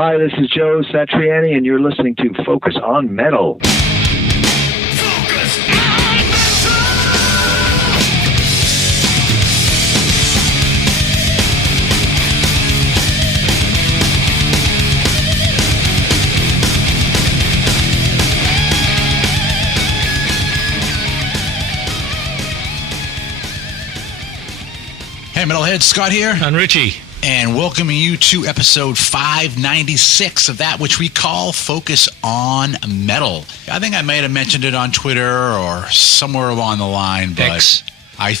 Hi, this is Joe Satriani, and you're listening to Focus on Metal. Hey, Metalheads, Scott here. And Richie. And welcoming you to episode 596 of that which we call Focus on Metal. I think I may have mentioned it on Twitter or somewhere along the line, but X. I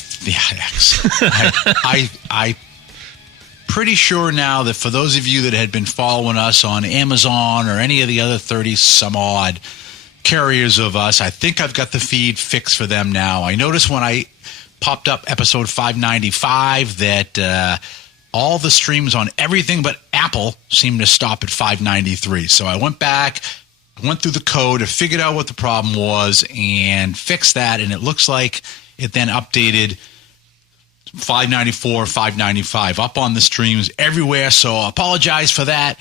pretty sure now that for those of you that had been following us on Amazon or any of the other 30 some odd carriers of us, I think I've got the feed fixed for them now. I noticed when I popped up episode 595 that all the streams on everything but Apple seemed to stop at 593. So I went back, went through the code, and figured out what the problem was and fixed that. And it looks like it then updated 594, 595 up on the streams everywhere. So I apologize for that.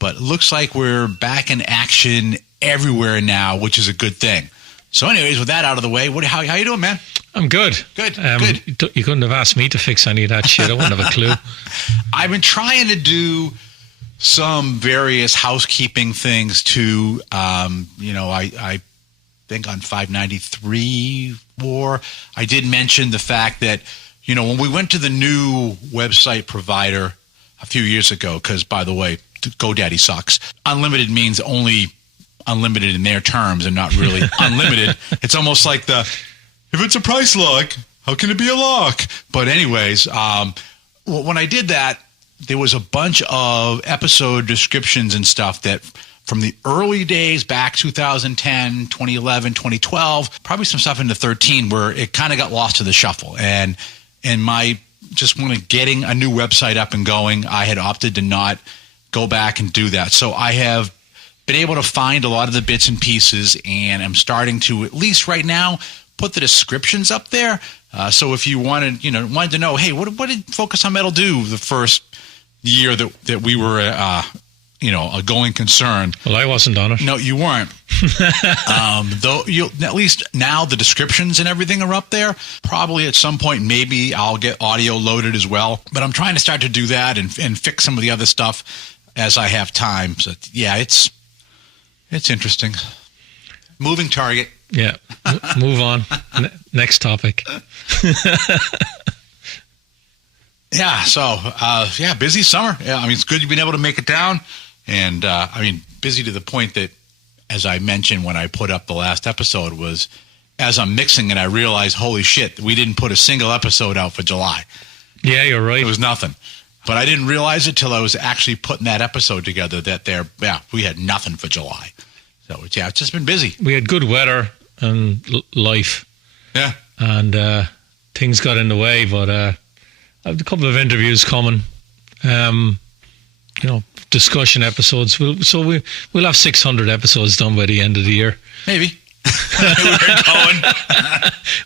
But it looks like we're back in action everywhere now, which is a good thing. So anyways, with that out of the way, how you doing, man? I'm good. Good. You couldn't have asked me to fix any of that shit. I wouldn't have a clue. I've been trying to do some various housekeeping things too. I think on 593 I did mention the fact that, when we went to the new website provider a few years ago, because, by the way, GoDaddy sucks. Unlimited means only unlimited in their terms and not really unlimited. It's almost like if it's a price lock, how can it be a lock? But anyways, when I did that, there was a bunch of episode descriptions and stuff that from the early days back 2010, 2011, 2012, probably some stuff into 13 where it kind of got lost to the shuffle. And my just when getting a new website up and going, I had opted to not go back and do that. So I have been able to find a lot of the bits and pieces, and I'm starting to, at least right now, put the descriptions up there. So if you wanted to know, hey, what did Focus on Metal do the first year that we were, a going concern? Well, I wasn't on it. No, you weren't. Though at least now the descriptions and everything are up there. Probably at some point, maybe I'll get audio loaded as well. But I'm trying to start to do that and fix some of the other stuff as I have time. So yeah, it's interesting. Moving target. Yeah. Move on. Next topic. Yeah. So, busy summer. Yeah. I mean, it's good you've been able to make it down. And, busy to the point that, as I mentioned when I put up the last episode, was as I'm mixing it, I realized, holy shit, we didn't put a single episode out for July. Yeah, you're right. It was nothing. But I didn't realize it till I was actually putting that episode together that we had nothing for July. So, it's just been busy. We had good weather and life. Yeah. And things got in the way, but I have a couple of interviews coming. Discussion episodes. We'll have 600 episodes done by the end of the year. Maybe. We're going.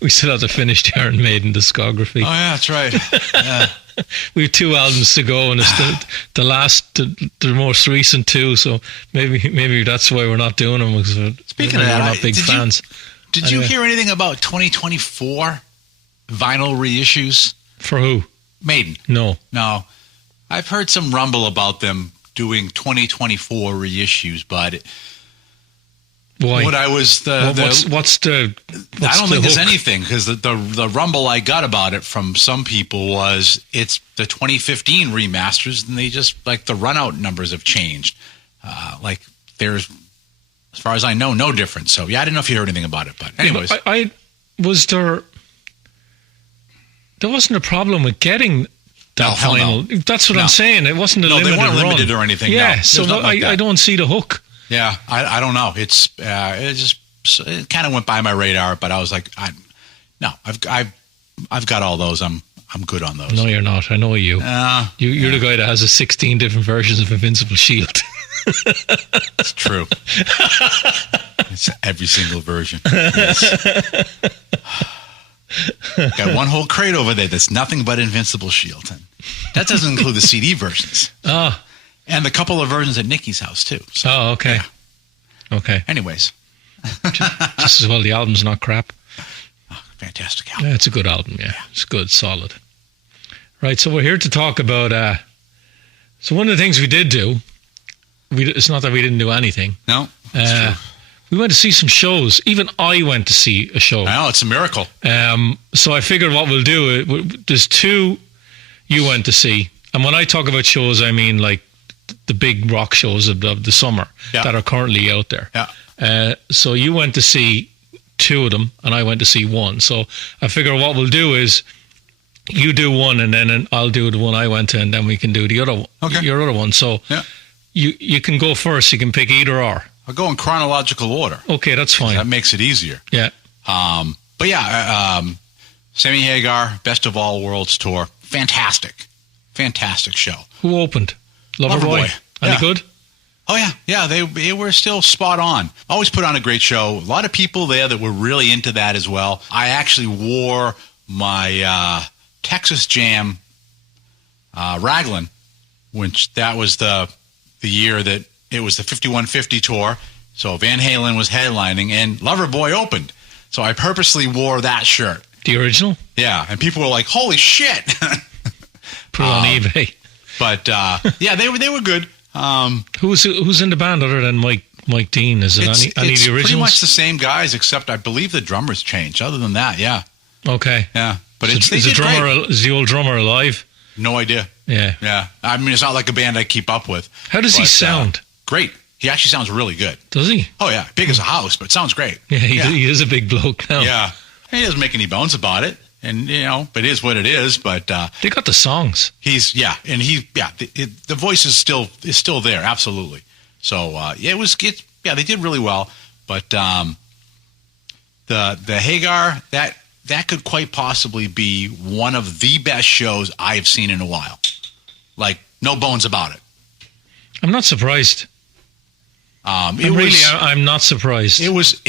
We still have to finish the Iron Maiden discography. Oh, yeah, that's right. Yeah. We have 2 albums to go, and it's the most recent 2. So maybe that's why we're not doing them. Because Speaking of that, we're not big fans. Did you hear anything about 2024 vinyl reissues? For who? Maiden. No. I've heard some rumble about them doing 2024 reissues, but why? What I was I don't think there's anything, because the rumble I got about it from some people was it's the 2015 remasters, and they just like the run out numbers have changed. There's, as far as I know, no difference. So yeah, I didn't know if you heard anything about it, but anyways, there wasn't a problem with getting that vinyl. No. That's what I'm saying. It wasn't a limited run. They weren't limited or anything. Yeah, no. So I don't see the hook. Yeah, I don't know. It kind of went by my radar, but I was like, I've got all those. I'm good on those. No, you're not. I know you. You're the guy that has 16 different versions of Invincible Shield. It's true. It's every single version. Yes. Got one whole crate over there that's nothing but Invincible Shield. And that doesn't include the CD versions. And the couple of versions at Nikki's house, too. So, Oh, okay. yeah. Okay. Anyways. Just as well the album's not crap. Oh, fantastic album. Yeah, it's a good album, yeah. It's good, solid. Right, so we're here to talk about... so one of the things we did do, it's not that we didn't do anything. No, that's true. We went to see some shows. Even I went to see a show. I know, it's a miracle. So I figured what we'll do, there's two you went to see. And when I talk about shows, I mean like the big rock shows of the summer that are currently out there. Yeah. So you went to see two of them, and I went to see one. So I figure what we'll do is you do one, and then I'll do the one I went to, and then we can do the other one. Okay. Your other one. So you can go first. You can pick either or. I'll go in chronological order. Okay, that's fine. That makes it easier. Yeah. But yeah, Sammy Hagar, Best of All Worlds tour. Fantastic show. Who opened? Loverboy. Any good? Oh yeah, they were still spot on. Always put on a great show. A lot of people there that were really into that as well. I actually wore my Texas Jam raglan, which that was the year that it was the 5150 tour. So Van Halen was headlining and Loverboy opened. So I purposely wore that shirt. The original? Yeah, and people were like, "Holy shit!" Put it on eBay. But yeah, they were good. Who's in the band other than Mike Dean? Is it any of the originals? Pretty much the same guys, except I believe the drummers changed. Other than that, yeah. Okay. Yeah, but is the old drummer alive? No idea. Yeah. I mean, it's not like a band I keep up with. How does he sound? Great. He actually sounds really good. Does he? Oh yeah, big as a house, but sounds great. Yeah, he is a big bloke now. Yeah, he doesn't make any bones about it, and but it is what it is. But they got the songs. The voice is still there, absolutely. So they did really well. But the Hagar that could quite possibly be one of the best shows I have seen in a while. Like no bones about it. I'm not surprised. I'm not surprised. It was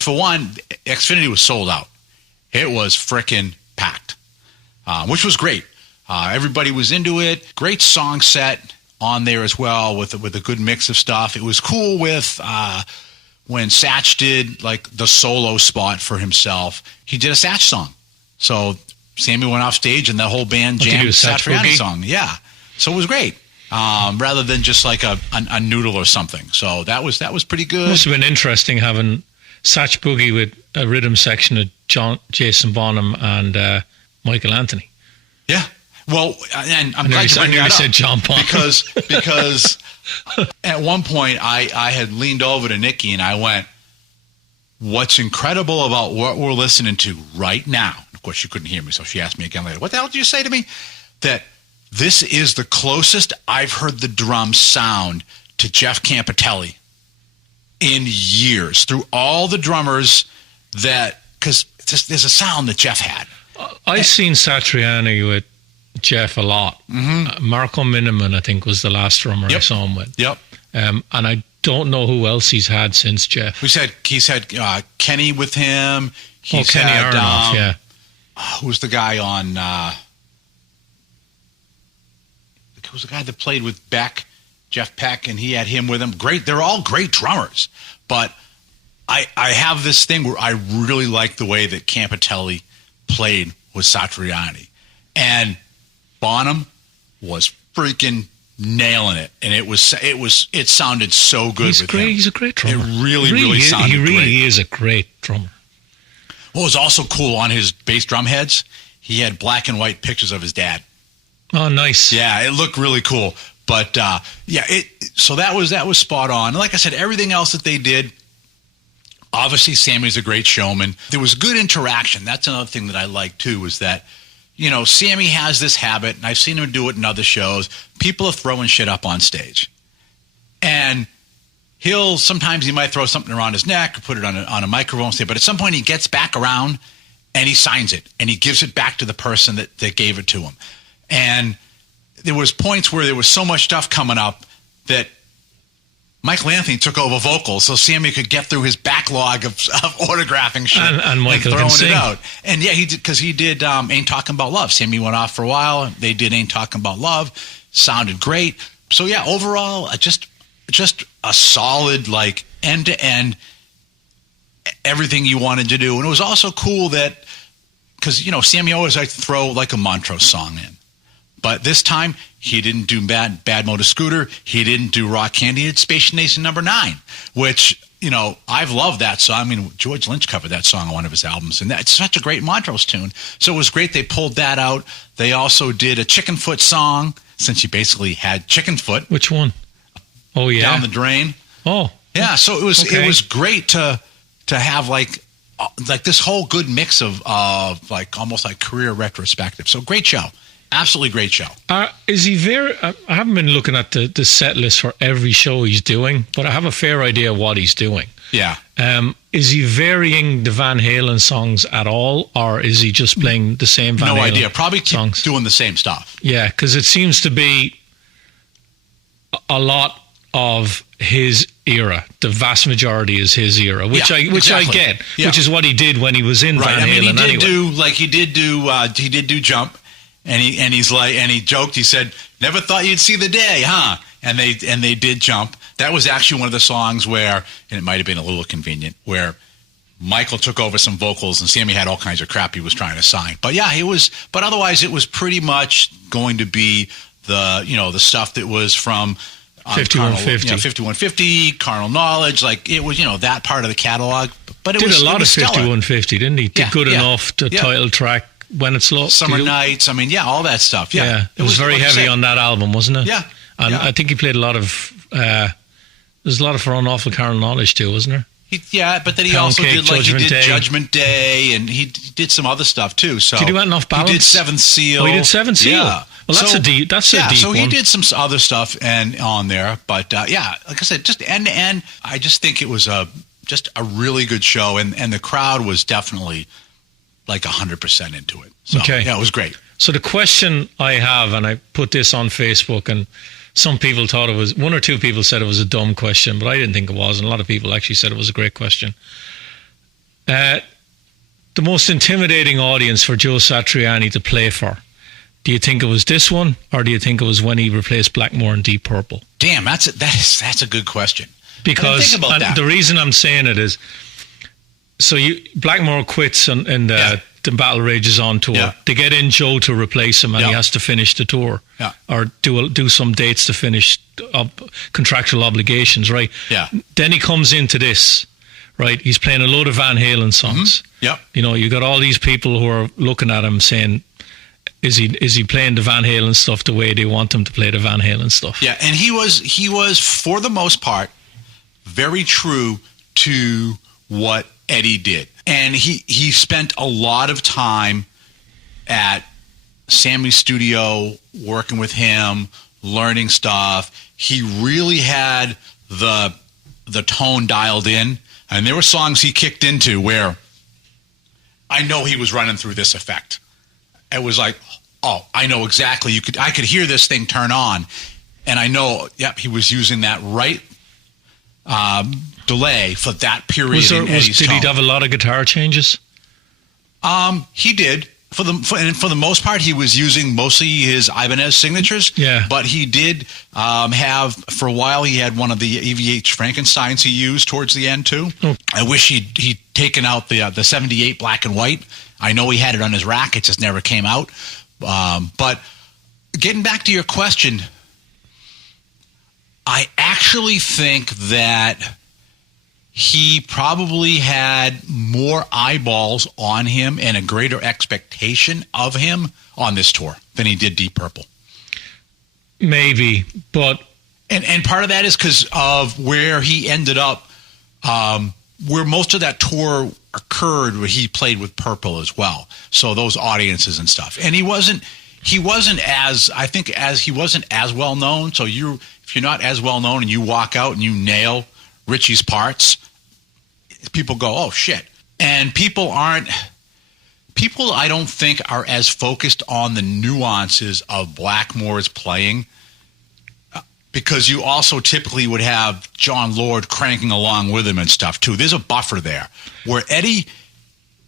for one, Xfinity was sold out. It was frickin' packed, which was great. Everybody was into it. Great song set on there as well with a good mix of stuff. It was cool with when Satch did like the solo spot for himself. He did a Satch song, so Sammy went off stage and the whole band jammed a Satriani song. Yeah, so it was great. Rather than just like a noodle or something. So that was pretty good. Must have been interesting having Satch Boogie with a rhythm section of Jason Bonham and Michael Anthony. Yeah. Well, and I'm glad you bring that up. Said John Bonham. because at one point I had leaned over to Nikki and I went, "What's incredible about what we're listening to right now?" Of course, she couldn't hear me, so she asked me again later, "What the hell did you say to me?" That this is the closest I've heard the drums sound to Jeff Campitelli in years. Through all the drummers because there's a sound that Jeff had. I've seen Satriani with Jeff a lot. Mm-hmm. Marco Miniman, I think, was the last drummer I saw him with. Yep. And I don't know who else he's had since Jeff. He's had Kenny with him. Kenny Aronoff, yeah. Who's the guy on... Who's the guy that played with Beck, Jeff Peck, and he had him with him. Great. They're all great drummers. But I have this thing where I really like the way that Campitelli played with Satriani. And Bonham was freaking nailing it. And it sounded so good with him. He's a great drummer. It really sounded great. He really is a great drummer. What was also cool on his bass drum heads, he had black and white pictures of his dad. Oh, nice. Yeah, it looked really cool. But so that was spot on. And like I said, everything else that they did, obviously Sammy's a great showman. There was good interaction. That's another thing that I like too, is that, Sammy has this habit, and I've seen him do it in other shows. People are throwing shit up on stage. And sometimes he might throw something around his neck or put it on a microphone, but at some point he gets back around and he signs it and he gives it back to the person that gave it to him. And there was points where there was so much stuff coming up that Michael Anthony took over vocals so Sammy could get through his backlog of autographing shit and Michael throwing can sing. It out. And yeah, he did, because he did Ain't Talking About Love. Sammy went off for a while. They did Ain't Talking About Love. Sounded great. So yeah, overall, just a solid, like, end to end, everything you wanted to do. And it was also cool that, because, you know, Sammy always liked to throw like a Montrose song in. But this time, he didn't do Bad Motor Scooter. He didn't do Rock Candy. He did Space Nation #9, which, you know, I've loved that song. I mean, George Lynch covered that song on one of his albums, and that's such a great Montrose tune. So it was great they pulled that out. They also did a Chicken Foot song, since he basically had Chicken Foot. Which one? Oh, yeah. Down the Drain. Oh. Yeah, so it was great to have like this whole good mix of like almost like career retrospective. So great show. Absolutely great show. Is he very? I haven't been looking at the set list for every show he's doing, but I have a fair idea of what he's doing. Yeah. Is he varying the Van Halen songs at all, or is he just playing the same Van Halen? No idea. Probably keep songs? Doing the same stuff. Yeah, because it seems to be a lot of his era. The vast majority is his era, which I get, which is what he did when he was in Van Halen. He did do Jump. And he joked. He said, "Never thought you'd see the day, huh?" And they did Jump. That was actually one of the songs where, and it might have been a little convenient, where Michael took over some vocals and Sammy had all kinds of crap he was trying to sign. But yeah, it was. But otherwise, it was pretty much going to be the stuff that was from 5150, 5150, Carnal Knowledge. Like it was, that part of the catalog. But it did was a lot of stellar. 5150, didn't he? Did Good Enough, the title track. When It's Low. Summer Nights. I mean, all that stuff. Yeah. It was very heavy on that album, wasn't it? Yeah. And I think he played a lot of, there's a lot of Run Off of Carnal Knowledge too, wasn't there? But then he Pound also Cake, did Judgment Day, and he did some other stuff too. So did he went off balance? He did Seventh Seal. Oh, he did Seventh Seal. Yeah. Well, that's a deep So one. he did some other stuff and on there, but like I said, just end to end, I just think it was just a really good show, and the crowd was definitely like 100% into it. So, it was great. So the question I have, and I put this on Facebook, and some people thought it was, one or two people said it was a dumb question, but I didn't think it was, and a lot of people actually said it was a great question. The most intimidating audience for Joe Satriani to play for, do you think it was this one, or do you think it was when he replaced Blackmore in Deep Purple? Damn, that's a good question. Because think about that. The reason I'm saying it is, so Blackmore quits and the Battle Rages On tour. Yeah. They get in Joe to replace him, and he has to finish the tour, or do some dates to finish contractual obligations, right? Yeah. Then he comes into this, right? He's playing a load of Van Halen songs. Mm-hmm. Yeah. You got all these people who are looking at him saying, Is he playing the Van Halen stuff the way they want him to play the Van Halen stuff? Yeah, and he was for the most part very true to what Eddie did. And he spent a lot of time at Sammy's studio working with him, learning stuff. He really had the tone dialed in. And there were songs he kicked into where I know he was running through this effect. It was like, oh, I know exactly. I could hear this thing turn on. And I know, he was using that right delay for that period in Eddie's Did tone. he have a lot of guitar changes? He did. For the most part, he was using mostly his Ibanez signatures. Yeah. But he did have, for a while, he had one of the EVH Frankensteins he used towards the end, too. Oh. I wish he'd taken out the 78 black and white. I know he had it on his rack. It just never came out. But getting back to your question, I actually think that he probably had more eyeballs on him and a greater expectation of him on this tour than he did Deep Purple. Maybe, but... And part of that is because of where he ended up, where most of that tour occurred, where he played with Purple as well. So those audiences and stuff. And he wasn't as well known. So if you're not as well known and you walk out and you nail Richie's parts, people go, oh shit. And people I don't think are as focused on the nuances of Blackmore's playing, because you also typically would have John Lord cranking along with him and stuff too. There's a buffer there where Eddie,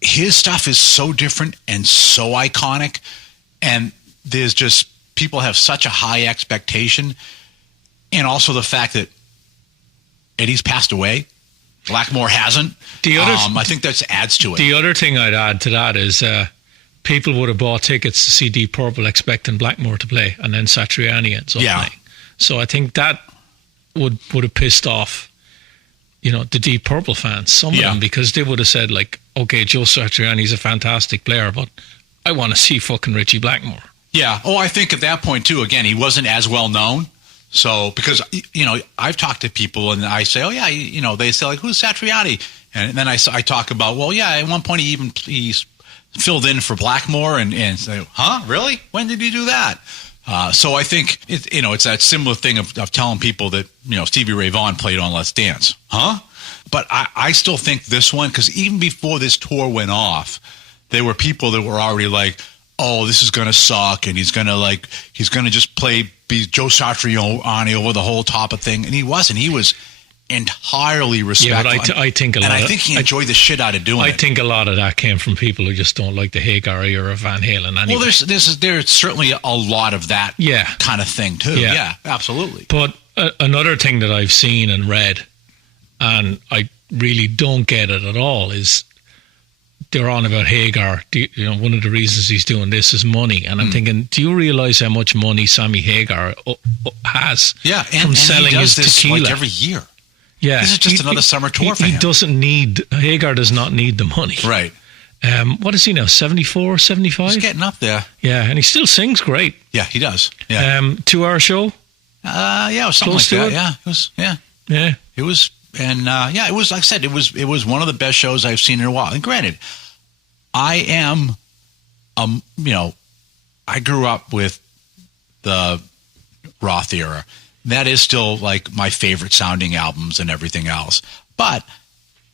his stuff is so different and so iconic, and there's just, people have such a high expectation And also the fact that Eddie's passed away, Blackmore hasn't. I think that adds to it. The other thing I'd add to that is people would have bought tickets to see Deep Purple expecting Blackmore to play, and then Satriani ends up playing. So I think that would have pissed off, the Deep Purple fans, some of them, because they would have said, like, okay, Joe Satriani's a fantastic player, but I want to see fucking Richie Blackmore. Yeah. Oh, I think at that point, too, again, he wasn't as well known. So, because, I've talked to people and I say, oh, yeah, they say, like, who's Satriani? And then I talk about, well, yeah, at one point he's filled in for Blackmore and say, huh, really? When did he do that? So I think, it's that similar thing of telling people that, Stevie Ray Vaughan played on Let's Dance. Huh? But I still think this one, because even before this tour went off, there were people that were already like, oh, this is going to suck, and he's going to just be Joe Satriani over the whole top of thing. And he wasn't. He was entirely respectful. Yeah, but I think I think he enjoyed the shit out of doing it. I think a lot of that came from people who just don't like the Hagar or Van Halen anyway. Well, there's certainly a lot of that kind of thing, too. Yeah, absolutely. But another thing that I've seen and read, and I really don't get it at all, is they're on about Hagar. One of the reasons he's doing this is money. And I'm thinking, do you realize how much money Sammy Hagar has from selling his tequila? Like every year. Yeah. This is just another summer tour for him. Hagar does not need the money. Right. What is he now, 74, 75? He's getting up there. Yeah, and he still sings great. Yeah, he does. Yeah. 2-hour show? Yeah, it was something Close like to that. it? Yeah, it was. Yeah. Yeah. It was. And it was, like I said, it was one of the best shows I've seen in a while. And granted, I am, I grew up with the Roth era. That is still like my favorite sounding albums and everything else. But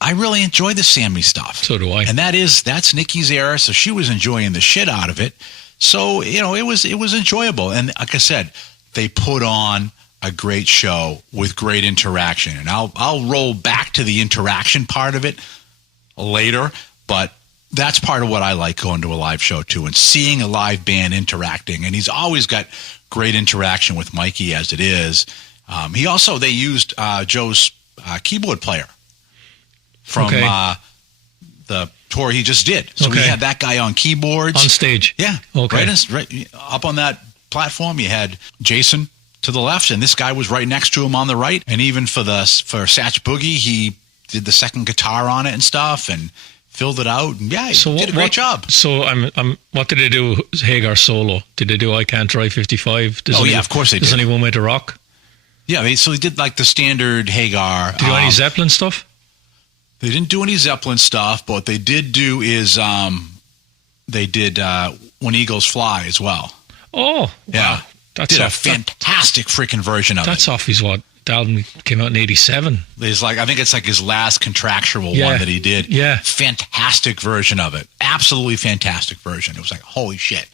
I really enjoy the Sammy stuff. So do I. And that's Nikki's era, so she was enjoying the shit out of it. So, it was enjoyable. And like I said, they put on a great show with great interaction. And I'll roll back to the interaction part of it later, but that's part of what I like going to a live show too, and seeing a live band interacting. And he's always got great interaction with Mikey as it is. They used Joe's keyboard player from the tour he just did. So he had that guy on keyboards. On stage. Yeah. Okay. Right up on that platform, you had Jason to the left, and this guy was right next to him on the right. And even for Satch Boogie, he did the second guitar on it and stuff, and filled it out. And he did a great job. So what did they do? Hagar solo? Did they do I Can't Drive 55? Of course they did. Does anyone way to rock? Yeah, they did like the standard Hagar. Did they do any Zeppelin stuff? They didn't do any Zeppelin stuff, but what they did do is they did When Eagles Fly as well. Oh, yeah. Wow. Did a fantastic freaking version of it. That's off his the album came out in 87. I think it's like his last contractual one that he did. Yeah. Fantastic version of it. Absolutely fantastic version. It was like, holy shit.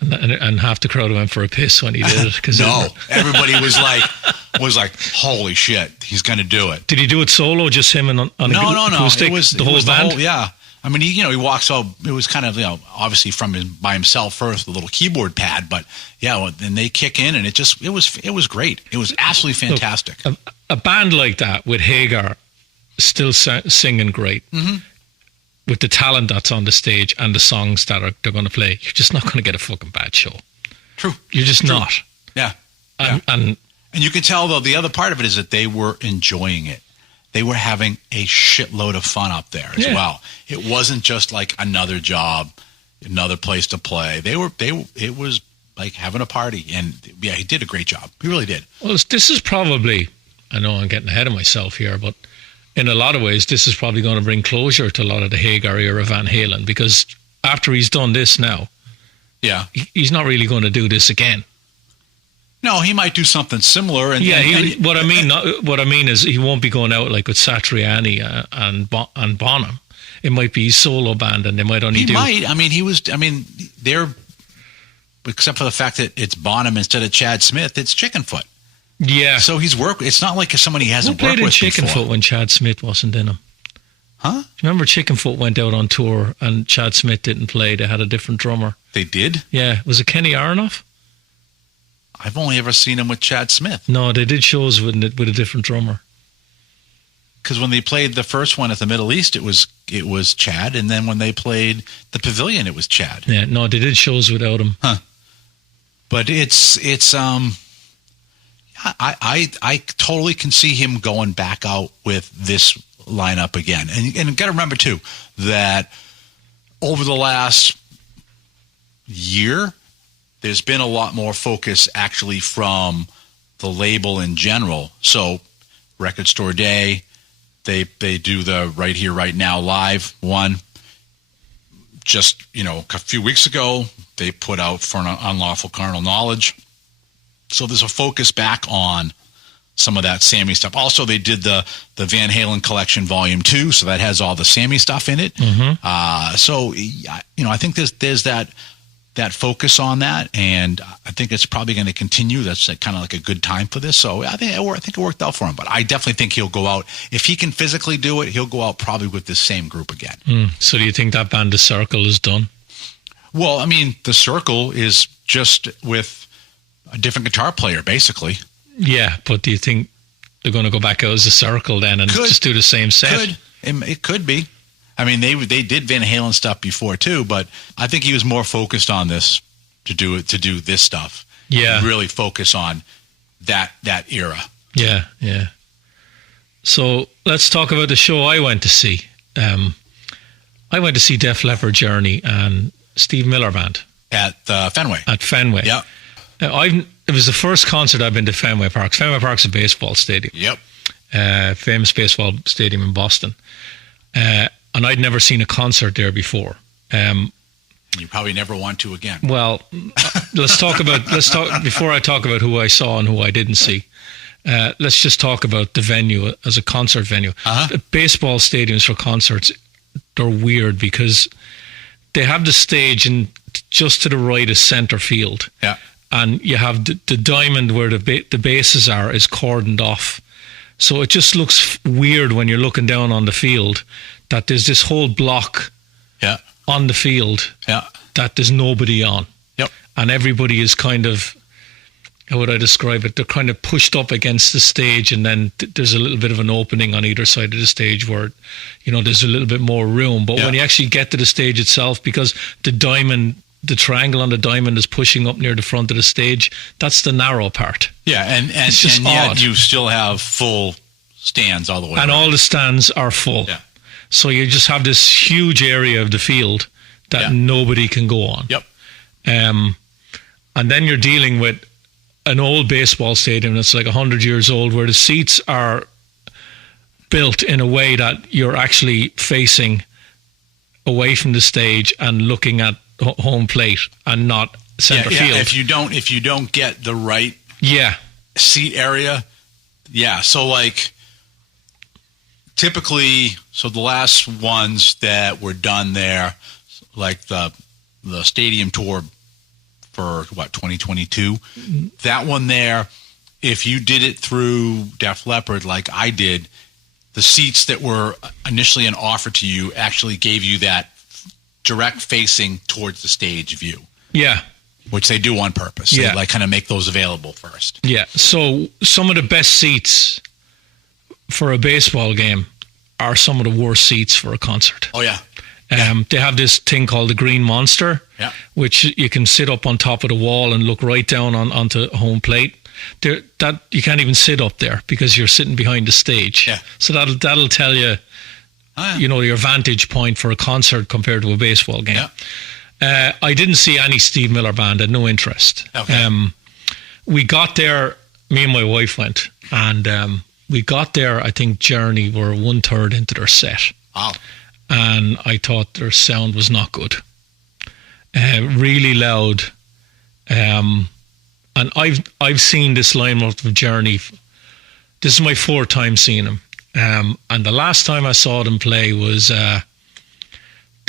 And half the crowd went for a piss when he did it. No, everybody was like, holy shit, he's going to do it. Did he do it solo, just him and on acoustic? It was the whole band? Yeah. I mean, he walks out. It was kind of, obviously by himself first, the little keyboard pad, but then they kick in, and it was great. It was absolutely fantastic. Look, a band like that with Hagar still singing great, with the talent that's on the stage and the songs that they're going to play, you're just not going to get a fucking bad show. True. You're just not. Yeah. And you can tell, though, the other part of it is that they were enjoying it. They were having a shitload of fun up there as well. It wasn't just like another job, another place to play. It was like having a party, and he did a great job. He really did. Well, this is probably, I know I'm getting ahead of myself here, but in a lot of ways, this is probably going to bring closure to a lot of the Hagar era Van Halen, because after he's done this now, he's not really going to do this again. No, he might do something similar. What I mean is he won't be going out like with Satriani and Bonham. It might be his solo band, and they might only do. He might. I mean, they're, except for the fact that it's Bonham instead of Chad Smith, it's Chickenfoot. Yeah. So he's worked. It's not like somebody he hasn't worked with before. Chickenfoot when Chad Smith wasn't in him. Huh? Remember Chickenfoot went out on tour and Chad Smith didn't play. They had a different drummer. They did? Yeah. Was it Kenny Aronoff? I've only ever seen him with Chad Smith. No, they did shows with a different drummer. Because when they played the first one at the Middle East, it was Chad, and then when they played the Pavilion, it was Chad. Yeah, no, they did shows without him. Huh. But it's I totally can see him going back out with this lineup again. And you got to remember too that over the last year, there's been a lot more focus actually from the label in general. So Record Store Day, they do the Right Here, Right Now live one. Just, a few weeks ago, they put out For an Unlawful Carnal Knowledge. So there's a focus back on some of that Sammy stuff. Also, they did the Van Halen Collection Volume 2, so that has all the Sammy stuff in it. Mm-hmm. So, I think there's that focus on that, and I think it's probably going to continue. That's kind of like a good time for this. So I think it worked out for him. But I definitely think he'll go out. If he can physically do it, he'll go out probably with this same group again. So do you think that band, The Circle, is done? Well, I mean, The Circle is just with a different guitar player, basically. Yeah, but do you think they're going to go back out as The Circle then and just do the same set? It could be. I mean, they did Van Halen stuff before too, but I think he was more focused on this to do this stuff. Yeah, really focus on that era. Yeah. So let's talk about the show I went to see. I went to see Def Leppard, Journey, and Steve Miller Band at Fenway. At Fenway, yeah. It was the first concert I've been to Fenway Park. Fenway Park's a baseball stadium. Yep. Famous baseball stadium in Boston. And I'd never seen a concert there before. You probably never want to again. Well, let's talk before I talk about who I saw and who I didn't see. Let's just talk about the venue as a concert venue. The baseball stadiums for concerts, they're weird because they have the stage and just to the right is center field. Yeah. And you have the diamond where the bases are is cordoned off. So it just looks weird when you're looking down on the field that there's this whole block on the field that there's nobody on. Yep. And everybody is kind of, how would I describe it? They're kind of pushed up against the stage, and then there's a little bit of an opening on either side of the stage where, there's a little bit more room. But when you actually get to the stage itself, because the triangle on the diamond is pushing up near the front of the stage, that's the narrow part. Yeah, and yet you still have full stands all the way around. All the stands are full. Yeah. So you just have this huge area of the field that nobody can go on. Yep. And then you're dealing with an old baseball stadium that's like 100 years old, where the seats are built in a way that you're actually facing away from the stage and looking at home plate and not center field. If you don't get the right seat area, so like typically, so the last ones that were done there, like the stadium tour for 2022, that one there, if you did it through Def Leppard like I did, the seats that were initially an offer to you actually gave you that direct facing towards the stage view. Yeah. Which they do on purpose. They kind of make those available first. Yeah. So some of the best seats for a baseball game are some of the worst seats for a concert. Oh, yeah. They have this thing called the Green Monster, which you can sit up on top of the wall and look right down onto home plate. That you can't even sit up there because you're sitting behind the stage. Yeah. So that'll tell you, your vantage point for a concert compared to a baseball game. Yeah. I didn't see any Steve Miller Band. I had no interest. Okay. We got there, me and my wife went, and we got there, I think Journey were 1/3 into their set. Wow. And I thought their sound was not good. Really loud. And I've seen this lineup of Journey. This is my 4th time seeing them. And the last time I saw them play was they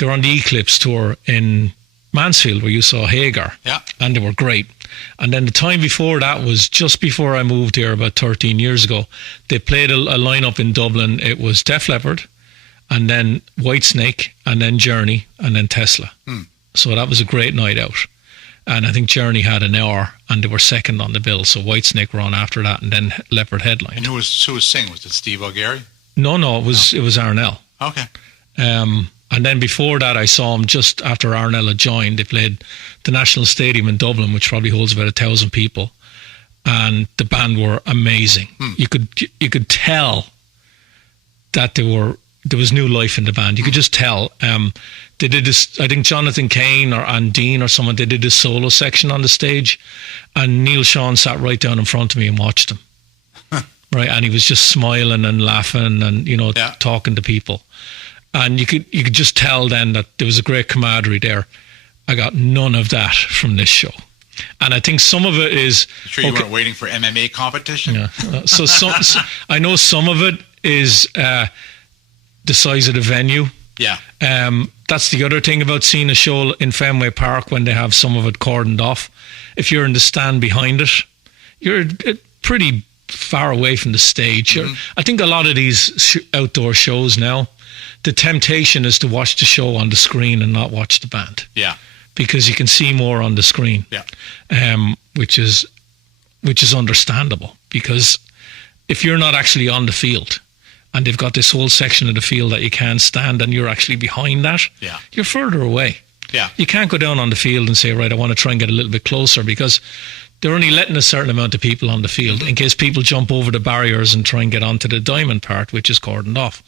were on the Eclipse tour in Mansfield, where you saw Hagar. Yeah. And they were great. And then the time before that was just before I moved here about 13 years ago. They played a lineup in Dublin. It was Def Leppard, and then Whitesnake, and then Journey, and then Tesla. So that was a great night out. And I think Journey had an hour, and they were second on the bill. So Whitesnake were on after that, and then Leppard headlined. And who was singing? Was it Steve O'Gary? No, it was Arnell. Okay. And then before that, I saw him just after Arnell had joined. They played the National Stadium in Dublin, which probably holds about 1,000 people, and the band were amazing. You could tell that there was new life in the band. You could just tell. They did this. I think Jonathan Cain and Dean or someone. They did this solo section on the stage, and Neil Sean sat right down in front of me and watched them. Right, and he was just smiling and laughing and talking to people. And you could just tell then that there was a great camaraderie there. I got none of that from this show. And I think some of it is... You sure you weren't waiting for MMA competition? Yeah. So I know some of it is the size of the venue. Yeah. That's the other thing about seeing a show in Fenway Park when they have some of it cordoned off. If you're in the stand behind it, you're pretty far away from the stage. I think a lot of these outdoor shows now, the temptation is to watch the show on the screen and not watch the band. Yeah. Because you can see more on the screen. Yeah. Which is understandable, because if you're not actually on the field and they've got this whole section of the field that you can't stand and you're actually behind that, you're further away. Yeah. You can't go down on the field and say, right, I want to try and get a little bit closer, because they're only letting a certain amount of people on the field in case people jump over the barriers and try and get onto the diamond part, which is cordoned off.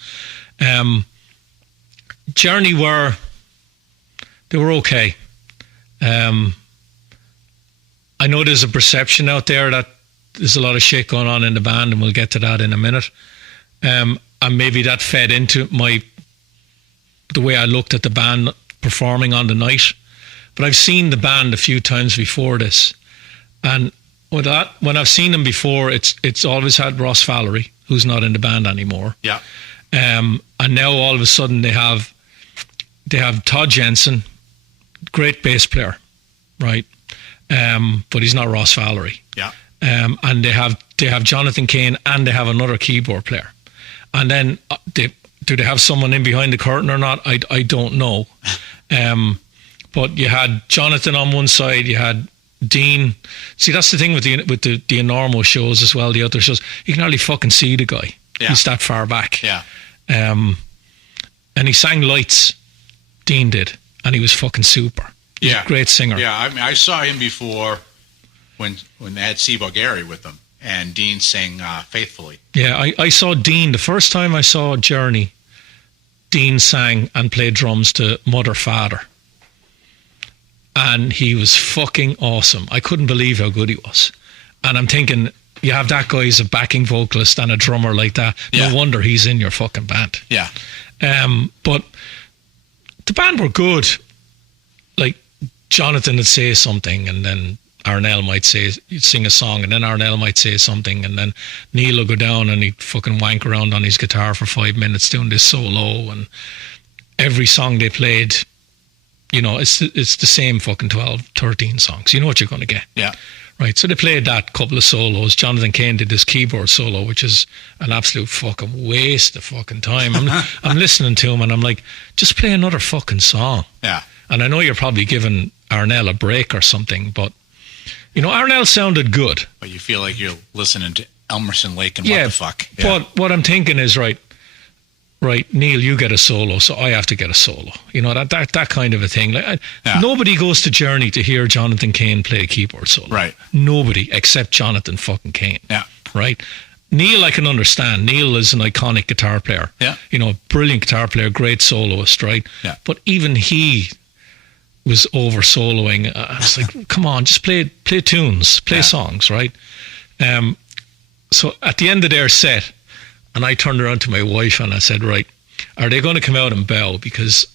Journey were okay. I know there's a perception out there that there's a lot of shit going on in the band, and we'll get to that in a minute. And maybe that fed into the way I looked at the band performing on the night. But I've seen the band a few times before this, and with that, when I've seen them before, it's always had Ross Valerie, who's not in the band anymore. Yeah. And now all of a sudden they have Todd Jensen, great bass player, right? But he's not Ross Valerie. Yeah. And they have Jonathan Cain, and they have another keyboard player. And then do they have someone in behind the curtain or not? I don't know. But you had Jonathan on one side, you had Dean. See, that's the thing with the enormous shows as well, the other shows. You can hardly fucking see the guy. Yeah. He's that far back. Yeah. And he sang Lights, Dean did, and he was fucking super. He's a great singer. Yeah, I mean, I saw him before when they had Steve O'Gary with them, and Dean sang Faithfully. Yeah, I saw Dean, the first time I saw Journey, Dean sang and played drums to Mother Father. And he was fucking awesome. I couldn't believe how good he was. And I'm thinking, you have that guy as a backing vocalist and a drummer like that. No wonder he's in your fucking band. Yeah. But the band were good. Like, Jonathan would say something, and then Arnell might sing a song, and then Arnell might say something, and then Neil would go down and he'd fucking wank around on his guitar for 5 minutes doing this solo, and every song they played, it's the same fucking 12, 13 songs. You know what you're going to get. Yeah. Right, so they played that couple of solos. Jonathan Cain did this keyboard solo, which is an absolute fucking waste of fucking time. I'm listening to him and I'm like, just play another fucking song. Yeah. And I know you're probably giving Arnell a break or something, but, Arnell sounded good. But you feel like you're listening to Emerson, Lake and what the fuck. Yeah. But what I'm thinking is, right, Neil, you get a solo, so I have to get a solo. That kind of a thing. Like, nobody goes to Journey to hear Jonathan Cain play a keyboard solo. Right. Nobody except Jonathan fucking Cain. Yeah. Right. Neil, I can understand. Neil is an iconic guitar player. Yeah. Brilliant guitar player, great soloist, right? Yeah. But even he was over soloing. I was like, come on, just play tunes, play songs, right? So at the end of their set, and I turned around to my wife and I said, right, are they going to come out and bow? Because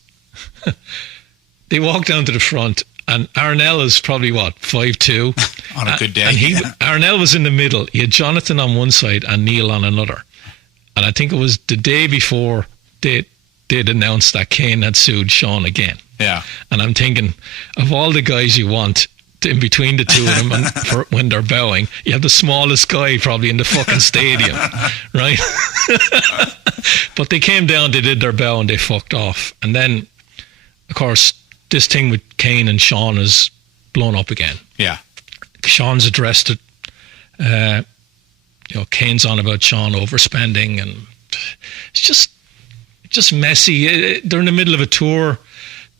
they walked down to the front, and Arnell is probably, 5'2"? On a good day. And Arnell was in the middle. He had Jonathan on one side and Neil on another. And I think it was the day before they'd announced that Cain had sued Sean again. Yeah. And I'm thinking, of all the guys you want in between the two of them, and for when they're bowing, you have the smallest guy probably in the fucking stadium, right? But they came down, they did their bow, and they fucked off. And then, of course, this thing with Cain and Sean is blown up again. Yeah. Sean's addressed it. Kane's on about Sean overspending, and it's just messy. They're in the middle of a tour.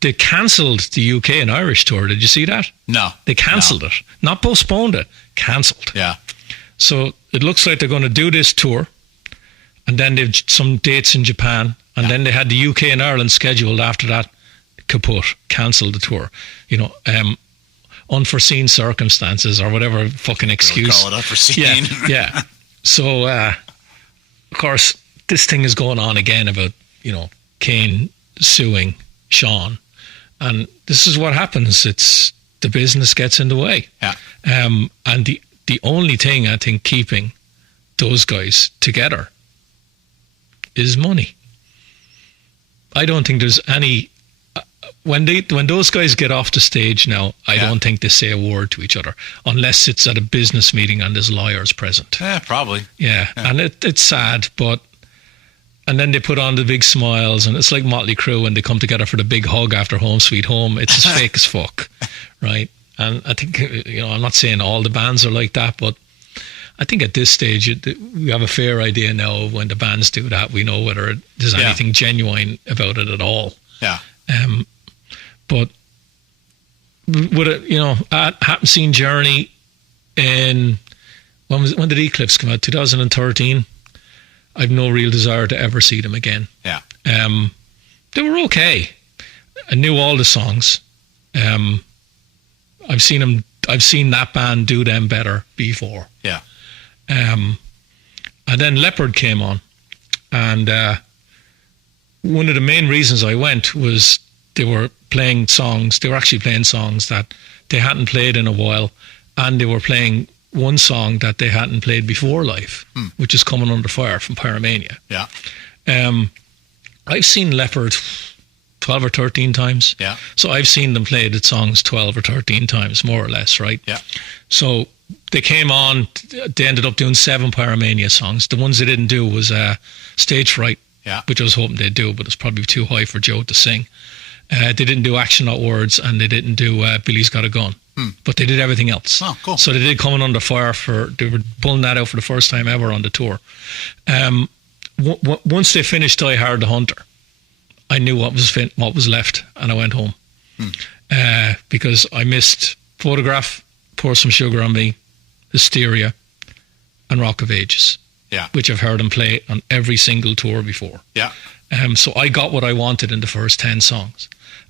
They cancelled the UK and Irish tour. Did you see that? No. They cancelled it. Not postponed it. Cancelled. Yeah. So it looks like they're going to do this tour, and then they've some dates in Japan, and then they had the UK and Ireland scheduled after that. Kaput. Cancelled the tour. Unforeseen circumstances or whatever fucking excuse. Call it unforeseen. Yeah. So, of course, this thing is going on again about, Kane suing Sean. And this is what happens. It's the business gets in the way. Yeah. And the only thing I think keeping those guys together is money. I don't think there's any... When those guys get off the stage now, I don't think they say a word to each other unless it's at a business meeting and there's lawyers present. Yeah, probably. Yeah. And it's sad, and then they put on the big smiles, and it's like Motley Crue when they come together for the big hug after Home Sweet Home. It's as fake as fuck, right? And I think, I'm not saying all the bands are like that, but I think at this stage we have a fair idea now of when the bands do that. We know whether there's anything genuine about it at all. Yeah. But would it, I haven't seen Journey in when did Eclipse come out? 2013. I've no real desire to ever see them again. Yeah. They were okay. I knew all the songs. I've seen that band do them better before. Yeah. And then Leppard came on, and one of the main reasons I went was they were playing songs. They were actually playing songs that they hadn't played in a while, and they were playing one song that they hadn't played before live, which is Coming Under Fire from Pyromania. Yeah. I've seen Leppard 12 or 13 times. Yeah. So I've seen them play the songs 12 or 13 times, more or less, right? Yeah. So they came on, they ended up doing 7 Pyromania songs. The ones they didn't do was Stage Fright, which I was hoping they'd do, but it's probably too high for Joe to sing. They didn't do Action Not Words, and they didn't do Billy's Got a Gun. But they did everything else. Oh, cool. So they did Coming Under Fire they were pulling that out for the first time ever on the tour. Once they finished Die Hard the Hunter, I knew what was left, and I went home. Because I missed Photograph, Pour Some Sugar on Me, Hysteria, and Rock of Ages. Yeah. Which I've heard them play on every single tour before. Yeah. So I got what I wanted in the first 10 songs.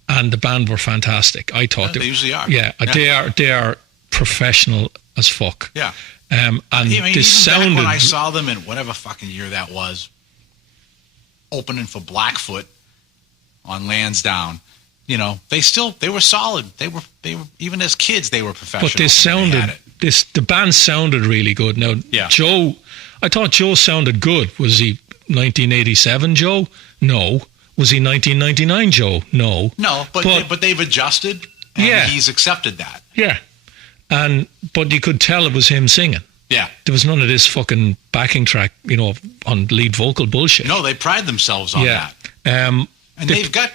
And the band were fantastic. I thought they usually are. Yeah, they are professional as fuck. Yeah. And even sounded... back when I saw them in whatever fucking year that was, opening for Blackfoot on Lansdowne, they were solid. They were even as kids they were professional. But they sounded the band sounded really good. Now Joe, I thought Joe sounded good. Was he 1987 Joe? No. Was he 1999 Joe? No. No, but they've adjusted, and he's accepted that. Yeah. But you could tell it was him singing. Yeah. There was none of this fucking backing track, on lead vocal bullshit. No, they pride themselves on that. And they've got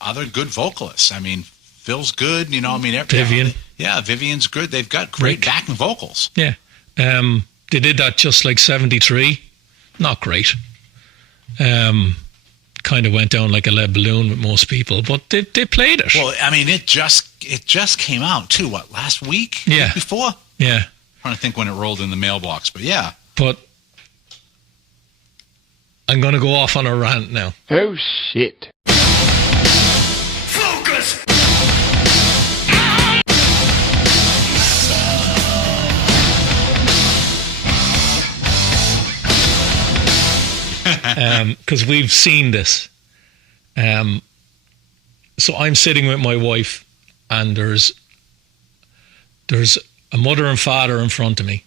other good vocalists. I mean, Phil's good, Vivian. Vivian's good. They've got great backing vocals. Yeah. They did that Just Like 73. Not great. Kind of went down like a lead balloon with most people, but they played it. Well, I mean, it just came out too. What, last week? Yeah. Week before? Yeah. I'm trying to think when it rolled in the mailbox, but yeah. But I'm going to go off on a rant now. Oh shit! Focus. Because we've seen this. So I'm sitting with my wife, and there's a mother and father in front of me,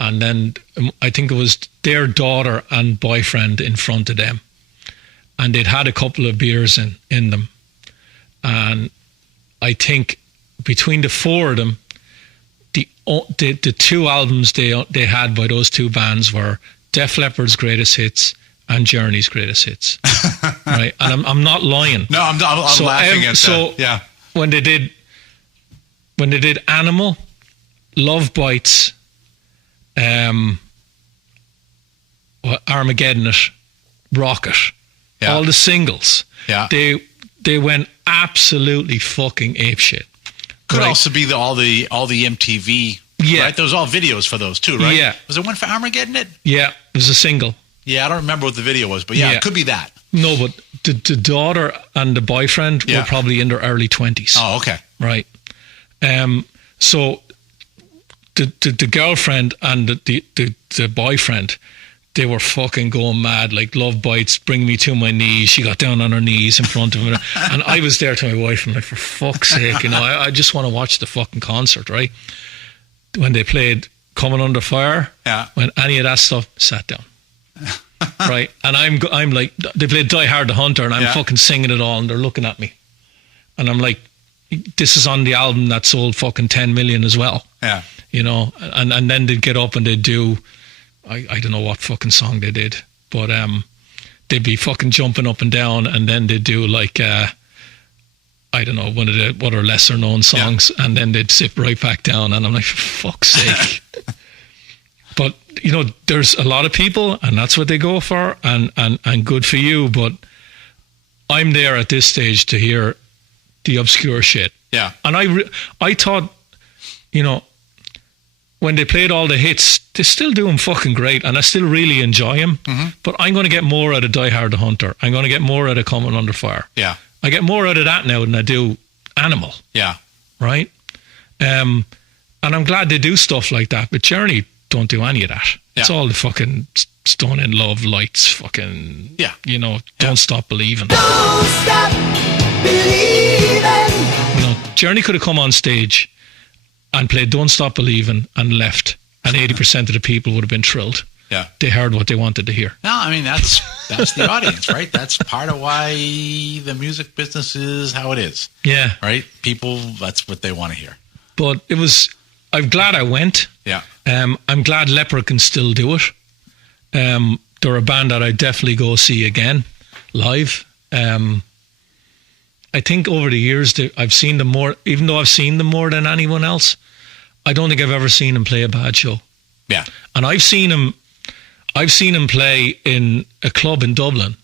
and then I think it was their daughter and boyfriend in front of them, and they'd had a couple of beers in them, and I think between the four of them, the 2 albums they had by those 2 bands were Def Leppard's Greatest Hits and Journey's Greatest Hits. Right? And I'm not lying. No, I'm laughing at that. So when they did when they did Animal, Love Bites, Armageddon It, Rocket, all the singles. Yeah. They went absolutely fucking apeshit. Could also be all the MTV. Yeah. Right? There was all videos for those too, right? Yeah. Was there one for Armageddon It? Yeah, it was a single. Yeah, I don't remember what the video was, but it could be that. No, but the daughter and the boyfriend were probably in their early 20s. Oh, okay. Right. So the girlfriend and the boyfriend, they were fucking going mad, like Love Bites, Bring Me to My Knees. She got down on her knees in front of him. And I was there to my wife, and like, for fuck's sake, I just want to watch the fucking concert, right? When they played Coming Under Fire, when any of that stuff, sat down. Right? And I'm like, they played Die Hard the Hunter, and I'm fucking singing it all, and they're looking at me. And I'm like, this is on the album that sold fucking 10 million as well. Yeah. And then they'd get up and they'd do, I don't know what fucking song they did, but they'd be fucking jumping up and down, and then they'd do like, I don't know, one of the what are lesser known songs, and then they'd sit right back down, and I'm like, for fuck's sake. But, there's a lot of people, and that's what they go for, and good for you, but I'm there at this stage to hear the obscure shit. Yeah. And I thought, when they played all the hits, they still do them fucking great, and I still really enjoy them. Mm-hmm. But I'm going to get more out of Die Hard the Hunter. I'm going to get more out of Coming Under Fire. Yeah. I get more out of that now than I do Animal. Yeah. Right? And I'm glad they do stuff like that, but Journey don't do any of that. Yeah. It's all the fucking Stone in Love, Lights, fucking, Don't Stop Believing. Don't stop believing. Journey could have come on stage and played Don't Stop Believing and left, and 80% of the people would have been thrilled. Yeah. They heard what they wanted to hear. No, I mean, that's the audience, right? That's part of why the music business is how it is. Yeah. Right? People, that's what they want to hear. But I'm glad I went. Yeah. I'm glad Leppard can still do it. They're a band that I definitely go see again, live. I think over the years, I've seen them more, even though I've seen them more than anyone else, I don't think I've ever seen them play a bad show. Yeah. And I've seen them play in a club in Dublin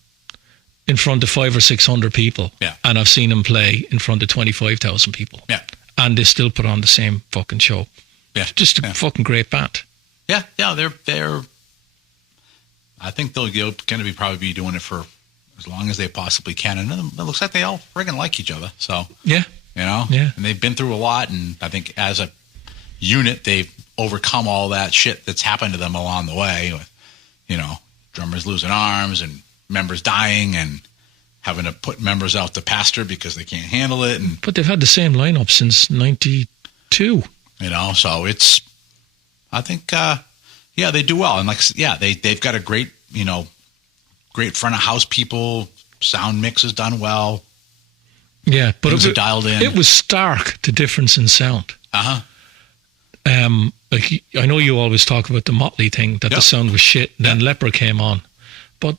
in front of 500 or 600 people. Yeah. And I've seen them play in front of 25,000 people. Yeah. And they still put on the same fucking show. Yeah. Just a fucking great band. Yeah. Yeah. They're, I think they'll going to probably be doing it for as long as they possibly can. And it looks like they all friggin' like each other. So, yeah. Yeah. And they've been through a lot. And I think as a unit, they've overcome all that shit that's happened to them along the way with, drummers losing arms and members dying and having to put members out to pasture because they can't handle it. But they've had the same lineup since 92. So it's, I think, they do well. And they've got a great, great front of house people. Sound mix is done well. Yeah, but things are dialed in. It was stark, the difference in sound. Uh-huh. I know you always talk about the Motley thing, that the sound was shit, then Leppard came on. But,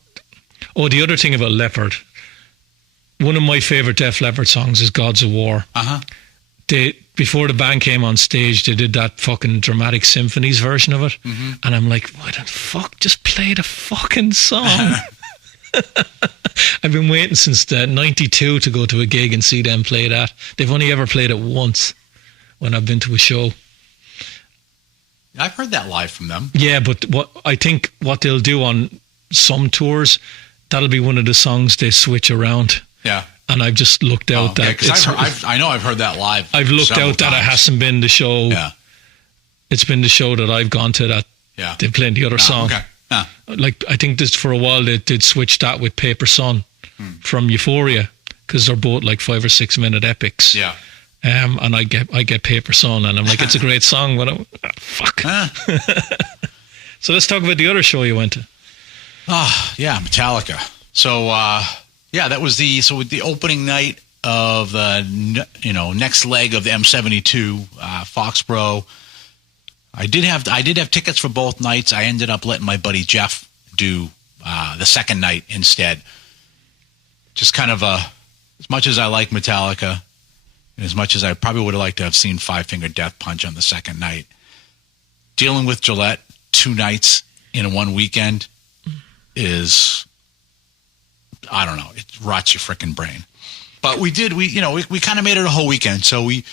the other thing about Leppard, one of my favourite Def Leppard songs is Gods of War. Uh-huh. Before the band came on stage, they did that fucking Dramatic Symphonies version of it. Mm-hmm. And I'm like, what the fuck? Just play the fucking song. I've been waiting since 92 to go to a gig and see them play that. They've only ever played it once when I've been to a show. I've heard that live from them. Yeah, but I think what they'll do on some tours, that'll be one of the songs they switch around. Yeah. And I've just looked out that I know I've heard that live. I've looked out that it hasn't been the show. Yeah. It's been the show that I've gone to that they've played the other song. Okay. Yeah. Like, I think this for a while they did switch that with Paper Sun from Euphoria, because they're both like 5 or 6 minute epics. Yeah. And I get Paper Sun, and I'm like, it's a great song, but fuck. So let's talk about the other show you went to. Metallica. So that was the opening night of the next leg of the M72 Foxborough. I did have tickets for both nights. I ended up letting my buddy Jeff do the second night instead. Just kind of as much as I like Metallica, And as much as I probably would have liked to have seen Five Finger Death Punch on the second night, dealing with Gillette 2 nights in one weekend is, I don't know, it rots your freaking brain. But we kind of made it a whole weekend. So we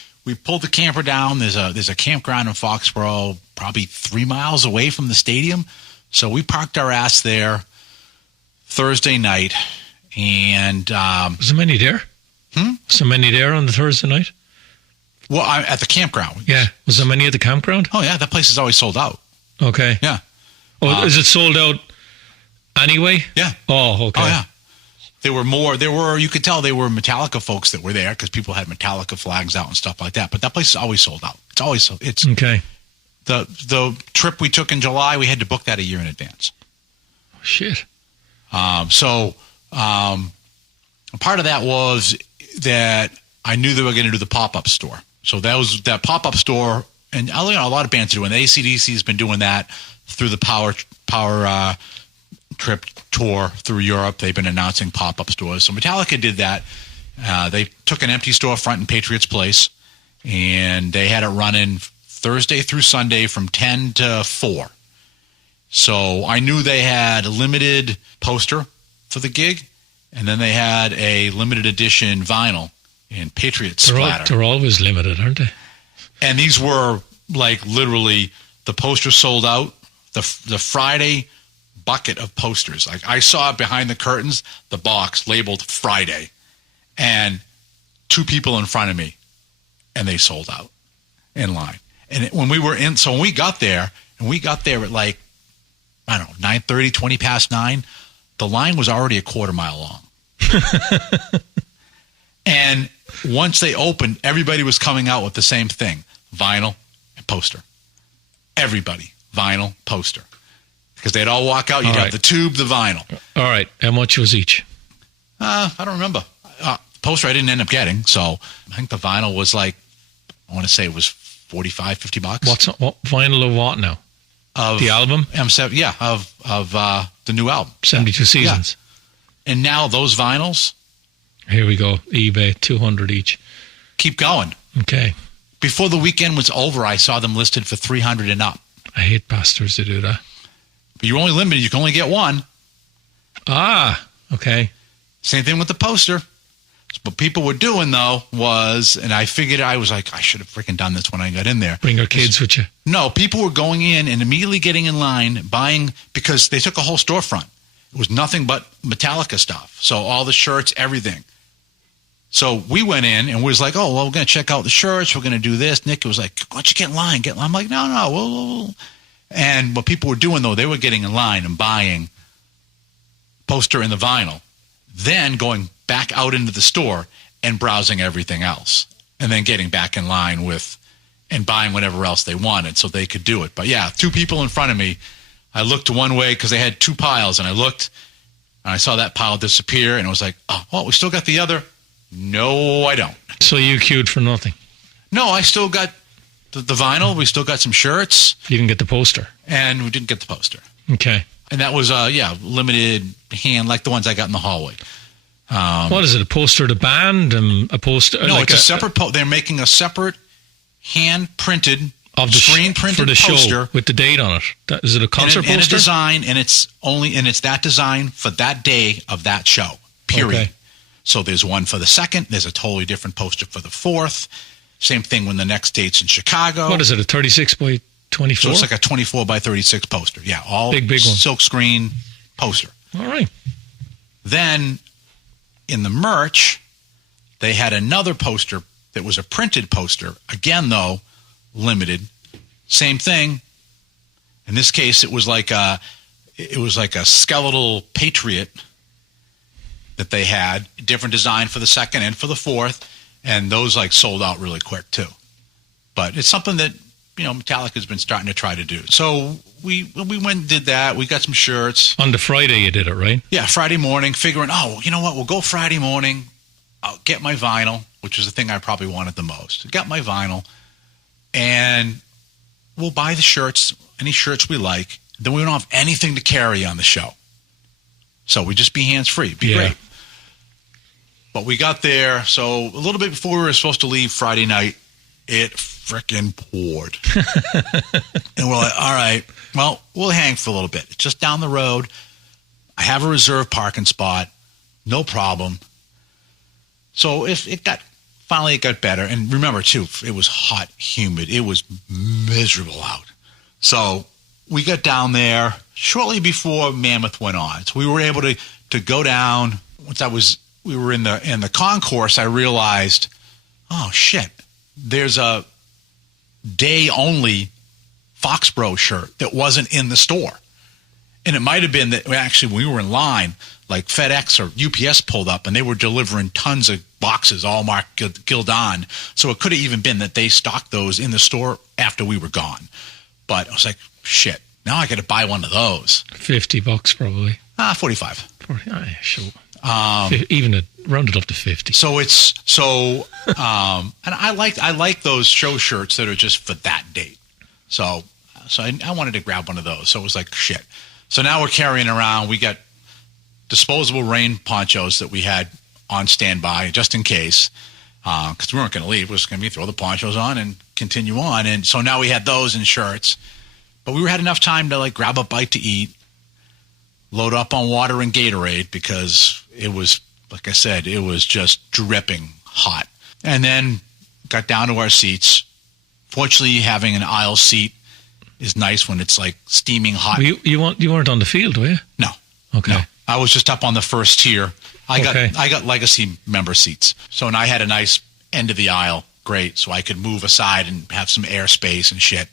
pulled the camper down. There's a campground in Foxborough, probably 3 miles away from the stadium. So we parked our ass there Thursday night. And was there many there? Was there many there on the Thursday night? Well, at the campground. Yeah. Was there many at the campground? Oh, yeah. That place is always sold out. Okay. Yeah. Oh, is it sold out anyway? Yeah. Oh, okay. Oh, yeah. You could tell they were Metallica folks that were there because people had Metallica flags out and stuff like that. But that place is always sold out. It's always sold. It's okay. The trip we took in July, we had to book that a year in advance. Oh, shit. Part of that was that I knew they were going to do the pop-up store. So that pop-up store, and a lot of bands are doing. The AC/DC has been doing that through the Power Trip tour through Europe. They've been announcing pop-up stores. So Metallica did that. They took an empty storefront in Patriots Place, and they had it running Thursday through Sunday from 10 to 4. So I knew they had a limited poster for the gig, and then they had a limited edition vinyl in Patriot splatter. They're always limited, aren't they? And these were like literally the poster sold out. The Friday bucket of posters. Like I saw behind the curtains, the box labeled Friday, and 2 people in front of me, and they sold out in line. And when we got there at like, I don't know, 9:30, 20 past 9, the line was already a quarter mile long. And once they opened, everybody was coming out with the same thing, vinyl and poster. Everybody, vinyl, poster. Because they'd all walk out, you'd have the tube, the vinyl. All right. How much was each? I don't remember. Poster I didn't end up getting, so I think the vinyl was like, I want to say it was $45, $50. What vinyl of what now? Of the album? M7, yeah, of the new album. 72 Seasons. Yeah. And now those vinyls. Here we go. eBay, 200 each. Keep going. Okay. Before the weekend was over, I saw them listed for $300 and up. I hate bastards to do that. But you're only limited. You can only get one. Ah, okay. Same thing with the poster. What people were doing, though, was, and I figured, I was like, I should have freaking done this when I got in there. Bring your kids with you. No, people were going in and immediately getting in line, buying, because they took a whole storefront. It was nothing but Metallica stuff. So all the shirts, everything. So we went in and was like, oh, well, we're going to check out the shirts. We're going to do this. Nick was like, why don't you get in line? I'm like, no. We'll. And what people were doing, though, they were getting in line and buying poster and the vinyl, then going back out into the store and browsing everything else, and then getting back in line with and buying whatever else they wanted so they could do it. But, yeah, 2 people in front of me, I looked one way because they had 2 piles, and I looked, and I saw that pile disappear, and it was like, oh, we still got the other? No, I don't. So you queued for nothing? No, I still got the vinyl. We still got some shirts. You didn't get the poster? And we didn't get the poster. Okay. And that was, limited hand, like the ones I got in the hallway. What is it, a poster of the band? A poster? No, like it's a separate they're making a separate hand-printed, of the screen-printed for the poster. Show with the date on it. Is it a concert poster? And a design, and it's that design for that day of that show, period. Okay. So there's one for the 2nd. There's a totally different poster for the 4th. Same thing when the next date's in Chicago. What is it, a 36 by 24? So it's like a 24 by 36 poster. Yeah, all big one. Silk screen poster. All right. Then in the merch, they had another poster that was a printed poster. Again, though, limited. Same thing. In this case, it was like a skeletal Patriot that they had, different design for the 2nd and for the 4th, and those like sold out really quick too. But it's something that Metallica's been starting to try to do. So we went and did that. We got some shirts. On the Friday you did it, right? Yeah, Friday morning, figuring, you know what, we'll go Friday morning. I'll get my vinyl, which was the thing I probably wanted the most. Got my vinyl, and we'll buy the shirts, any shirts we like. Then we don't have anything to carry on the show. So we just be hands-free. Be great. But we got there, so a little bit before we were supposed to leave Friday night, it frickin' poured. And we're like, all right, well, we'll hang for a little bit. It's just down the road. I have a reserved parking spot. No problem. So if it got better. And remember, too, it was hot, humid. It was miserable out. So we got down there shortly before Mammoth went on. So we were able to go down. Once we were in the concourse, I realized, oh, shit, there's a day-only Foxborough shirt that wasn't in the store. And it might have been that actually when we were in line, like FedEx or UPS pulled up and they were delivering tons of boxes, all marked Gildan. So it could have even been that they stocked those in the store after we were gone. But I was like, shit, now I got to buy one of those. $50 probably. 45. 40, sure. Even rounded up to 50. So and I like those show shirts that are just for that date. So I wanted to grab one of those. So it was like, shit. So now we're carrying around. We got disposable rain ponchos that we had on standby just in case, because we weren't going to leave. It was going to be throw the ponchos on and continue on. And so now we had those and shirts. But we had enough time to like grab a bite to eat, load up on water and Gatorade because it was, like I said, it was just dripping hot. And then got down to our seats. Fortunately, having an aisle seat is nice when it's like steaming hot. You weren't on the field, were you? No. Okay. No. I was just up on the first tier. I got legacy member seats. So, and I had a nice end of the aisle. Great. So I could move aside and have some airspace and shit.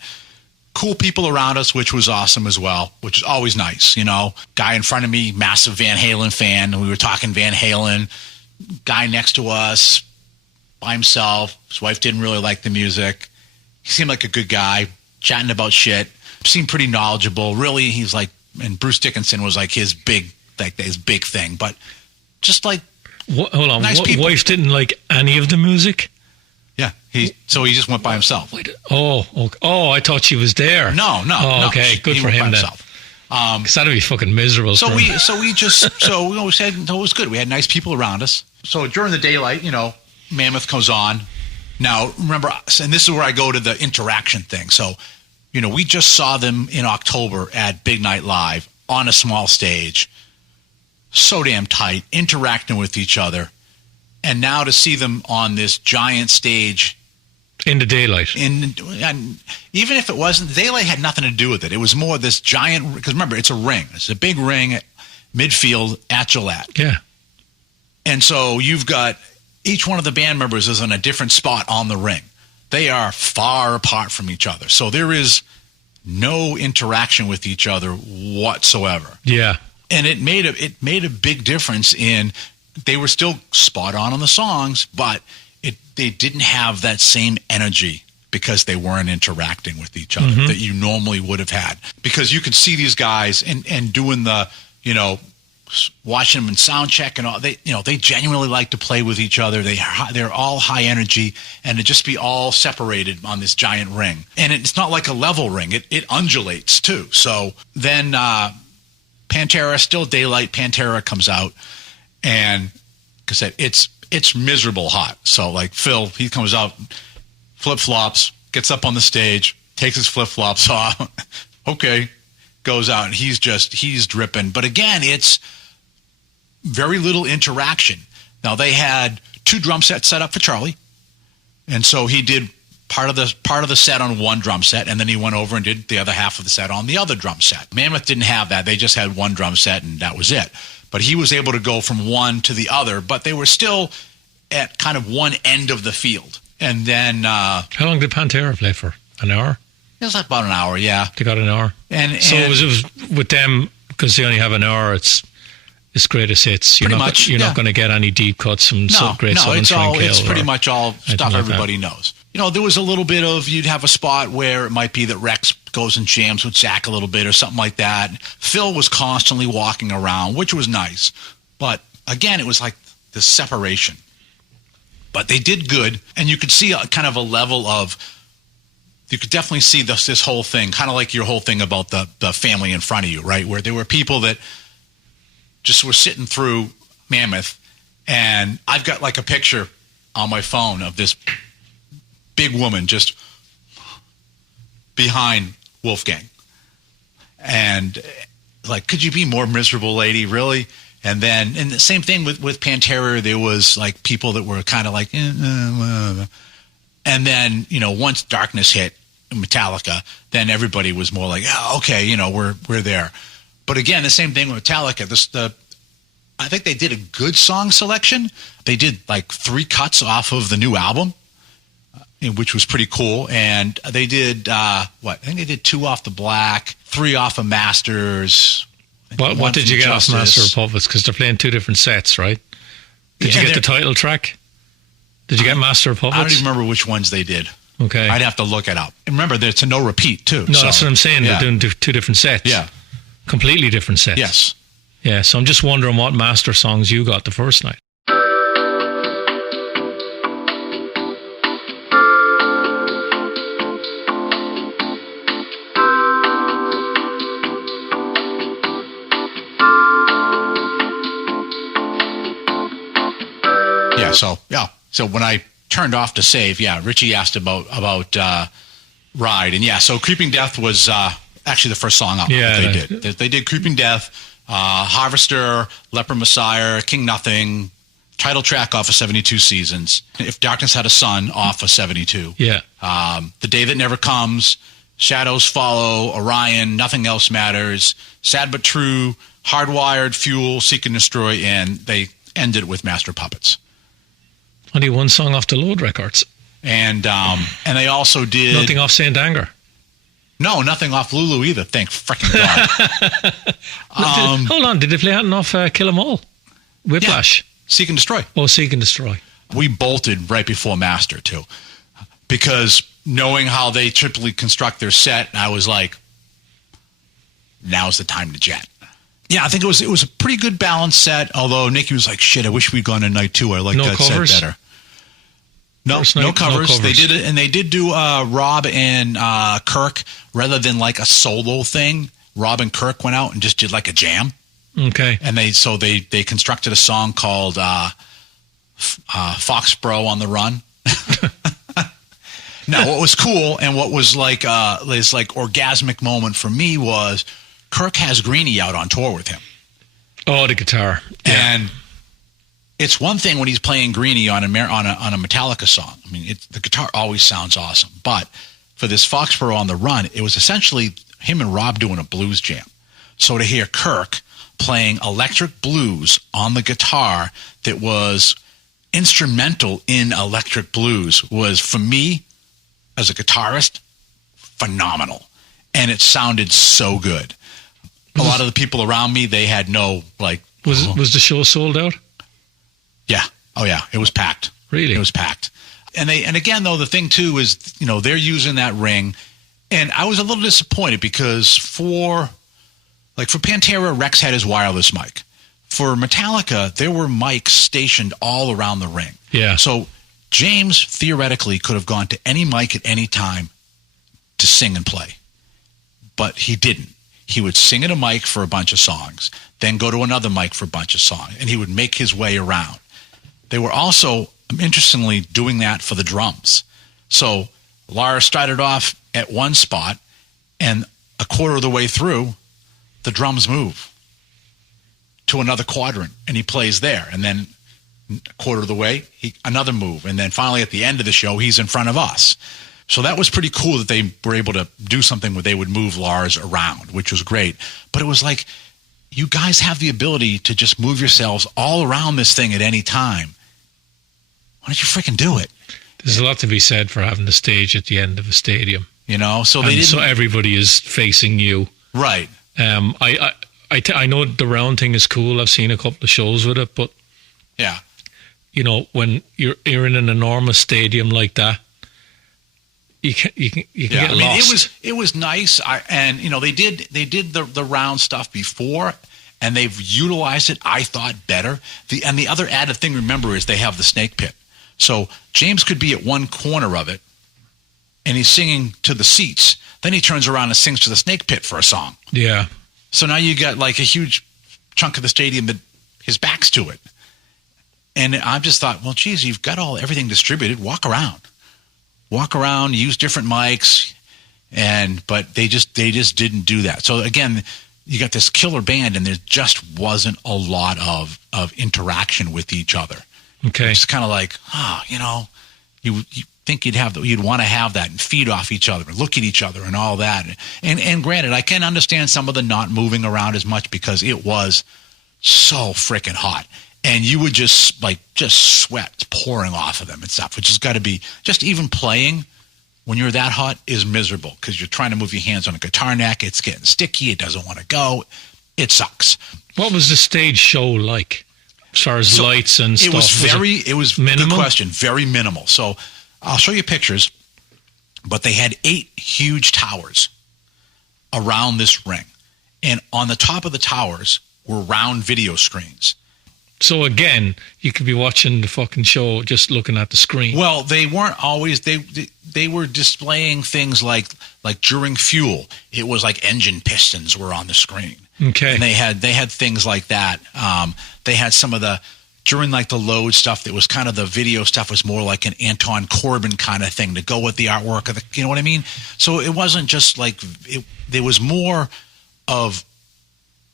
Cool people around us, which was awesome as well, which is always nice, you know. Guy in front of me, massive Van Halen fan. We were talking Van Halen. Guy next to us, by himself. His wife didn't really like the music. He seemed like a good guy, chatting about shit. Seemed pretty knowledgeable. Really, he's like, and Bruce Dickinson was like his big thing. But just like, hold on, nice people. Wife didn't like any of the music? Yeah, so he just went by himself. I thought she was there. No. Oh, okay, good for him then. Because that'd be fucking miserable. So we said no, it was good. We had nice people around us. So during the daylight, you know, Mammoth comes on. Now remember, and this is where I go to the interaction thing. So, you know, we just saw them in October at Big Night Live on a small stage, so damn tight, interacting with each other. And now to see them on this giant stage in the daylight, and even if it wasn't, the daylight had nothing to do with it. It was more this giant, because remember, it's a ring. It's a big ring at midfield at Gillette. Yeah. And so you've got each one of the band members is in a different spot on the ring. They are far apart from each other. So there is no interaction with each other whatsoever. Yeah. And it made a big difference in, they were still spot on the songs, but they didn't have that same energy because they weren't interacting with each other that you normally would have had. Because you could see these guys and doing the, you know, watching them in sound check and all, they genuinely like to play with each other. They're all high energy, and to just be all separated on this giant ring. And it's not like a level ring. It undulates too. So then Pantera, still daylight, Pantera comes out. And like I said, it's miserable hot. So like Phil, he comes out, flip-flops, gets up on the stage, takes his flip-flops off. Okay, goes out, and he's dripping. But again, it's very little interaction. Now they had 2 drum sets set up for Charlie. And so he did part of the set on one drum set, and then he went over and did the other half of the set on the other drum set. Mammoth didn't have that. They just had one drum set, and that was it. But he was able to go from one to the other, but they were still at kind of one end of the field. And then... how long did Pantera play for? An hour? It was like about an hour, yeah. They got an hour. So it was with them, because they only have an hour, it's greatest hits. You're not going to get any deep cuts from great Southern String it's pretty much all stuff everybody knows. You know, there was a little bit of, you'd have a spot where it might be that Rex goes and jams with Zach a little bit or something like that. Phil was constantly walking around, which was nice. But again, it was like the separation. But they did good, and you could see kind of a level of, you could definitely see this whole thing, kind of like your whole thing about the family in front of you, right? Where there were people that just were sitting through Mammoth, And I've got like a picture on my phone of this big woman just behind Wolfgang. And like, could you be more miserable, lady? Really? And the same thing with Pantera, there was like people that were kind of like, and then, once Darkness hit Metallica, then everybody was more like, oh, okay, we're there. But again, the same thing with Metallica. I think they did a good song selection. They did like 3 cuts off of the new album, which was pretty cool. And they did, I think they did 2 off the Black, 3 off of Masters. What did you get off Master of Puppets? Because they're playing 2 different sets, right? Did you get the title track? Did you get Master of Puppets? I don't even remember which ones they did. Okay. I'd have to look it up. And remember, it's a no repeat, too. No, that's what I'm saying. Yeah. They're doing 2 different sets. Yeah. Completely different sets. Yes. Yeah, so I'm just wondering what Master songs you got the first night. So when I turned off to save, Richie asked about Ride, and so Creeping Death was actually the first song up that they did. They did Creeping Death, Harvester, Leper Messiah, King Nothing, title track off of 72 Seasons, If Darkness Had a Sun off of 72. Yeah. The Day That Never Comes, Shadows Follow, Orion, Nothing Else Matters, Sad But True, Hardwired, Fuel, Seek and Destroy, and they ended with Master Puppets. Only 1 song off the Load records. And they also did... Nothing off Saint Anger. No, nothing off Lulu either, thank frickin' God. Hold on, did they play anything off Kill 'Em All? Whiplash? Yeah. Seek and Destroy. Oh, Seek and Destroy. We bolted right before Master, too. Because knowing how they typically construct their set, I was like, now's the time to jet. Yeah, I think it was a pretty good balanced set, although Nikki was like, shit, I wish we'd gone to night 2. I like that covers? set better. No covers. They did it, and they did do Rob and Kirk rather than like a solo thing. Rob and Kirk went out and just did like a jam. Okay. And they constructed a song called Foxborough on the Run. Now, what was cool and what was like this like orgasmic moment for me was Kirk has Greenie out on tour with him. Oh, the guitar. Yeah. And it's one thing when he's playing Greenie on a Metallica song. I mean, the guitar always sounds awesome. But for this Foxborough on the Run, it was essentially him and Rob doing a blues jam. So to hear Kirk playing electric blues on the guitar that was instrumental in electric blues was, for me, as a guitarist, phenomenal. And it sounded so good. A lot of the people around me, they had no, like... Was the show sold out? Yeah. Oh, yeah. It was packed. Really? It was packed. And again, though, the thing, too, is, they're using that ring. And I was a little disappointed because for Pantera, Rex had his wireless mic. For Metallica, there were mics stationed all around the ring. Yeah. So James theoretically could have gone to any mic at any time to sing and play. But he didn't. He would sing at a mic for a bunch of songs, then go to another mic for a bunch of songs, and he would make his way around. They were also, interestingly, doing that for the drums. So Lars started off at one spot, and a quarter of the way through, the drums move to another quadrant, and he plays there. And then a quarter of the way, another move. And then finally at the end of the show, he's in front of us. So that was pretty cool that they were able to do something where they would move Lars around, which was great. But it was like, you guys have the ability to just move yourselves all around this thing at any time. Why don't you freaking do it? There's a lot to be said for having the stage at the end of a stadium. So they didn't. So everybody is facing you. Right. I know the round thing is cool. I've seen a couple of shows with it, but yeah, when you're in an enormous stadium like that, you can get lost. It was nice. They did the round stuff before, and they've utilized it, I thought, better. The other added thing, remember, is they have the snake pit. So James could be at one corner of it, and he's singing to the seats. Then he turns around and sings to the snake pit for a song. Yeah. So now you got like a huge chunk of the stadium that his back's to it. And I just thought, well, geez, you've got everything distributed. Walk around, use different mics, but they just didn't do that. So again, you got this killer band, and there just wasn't a lot of interaction with each other. Okay, it's kind of like, you think you'd want to have that and feed off each other and look at each other and all that. And granted, I can understand some of the not moving around as much because it was so freaking hot. And you would just sweat pouring off of them and stuff, which has got to be, just even playing when you're that hot is miserable because you're trying to move your hands on a guitar neck. It's getting sticky. It doesn't want to go. It sucks. What was the stage show like as far as lights and stuff? It was minimal? Good question. Very minimal. So I'll show you pictures, but they had 8 huge towers around this ring. And on the top of the towers were round video screens. So again, you could be watching the fucking show just looking at the screen. Well, they weren't always. They were displaying things like during fuel, it was like engine pistons were on the screen. Okay, and they had things like that. They had some of the during like the load stuff. That was kind of the video stuff was more like an Anton Corbijn kind of thing to go with the artwork of the. You know what I mean? So it wasn't just like there was more of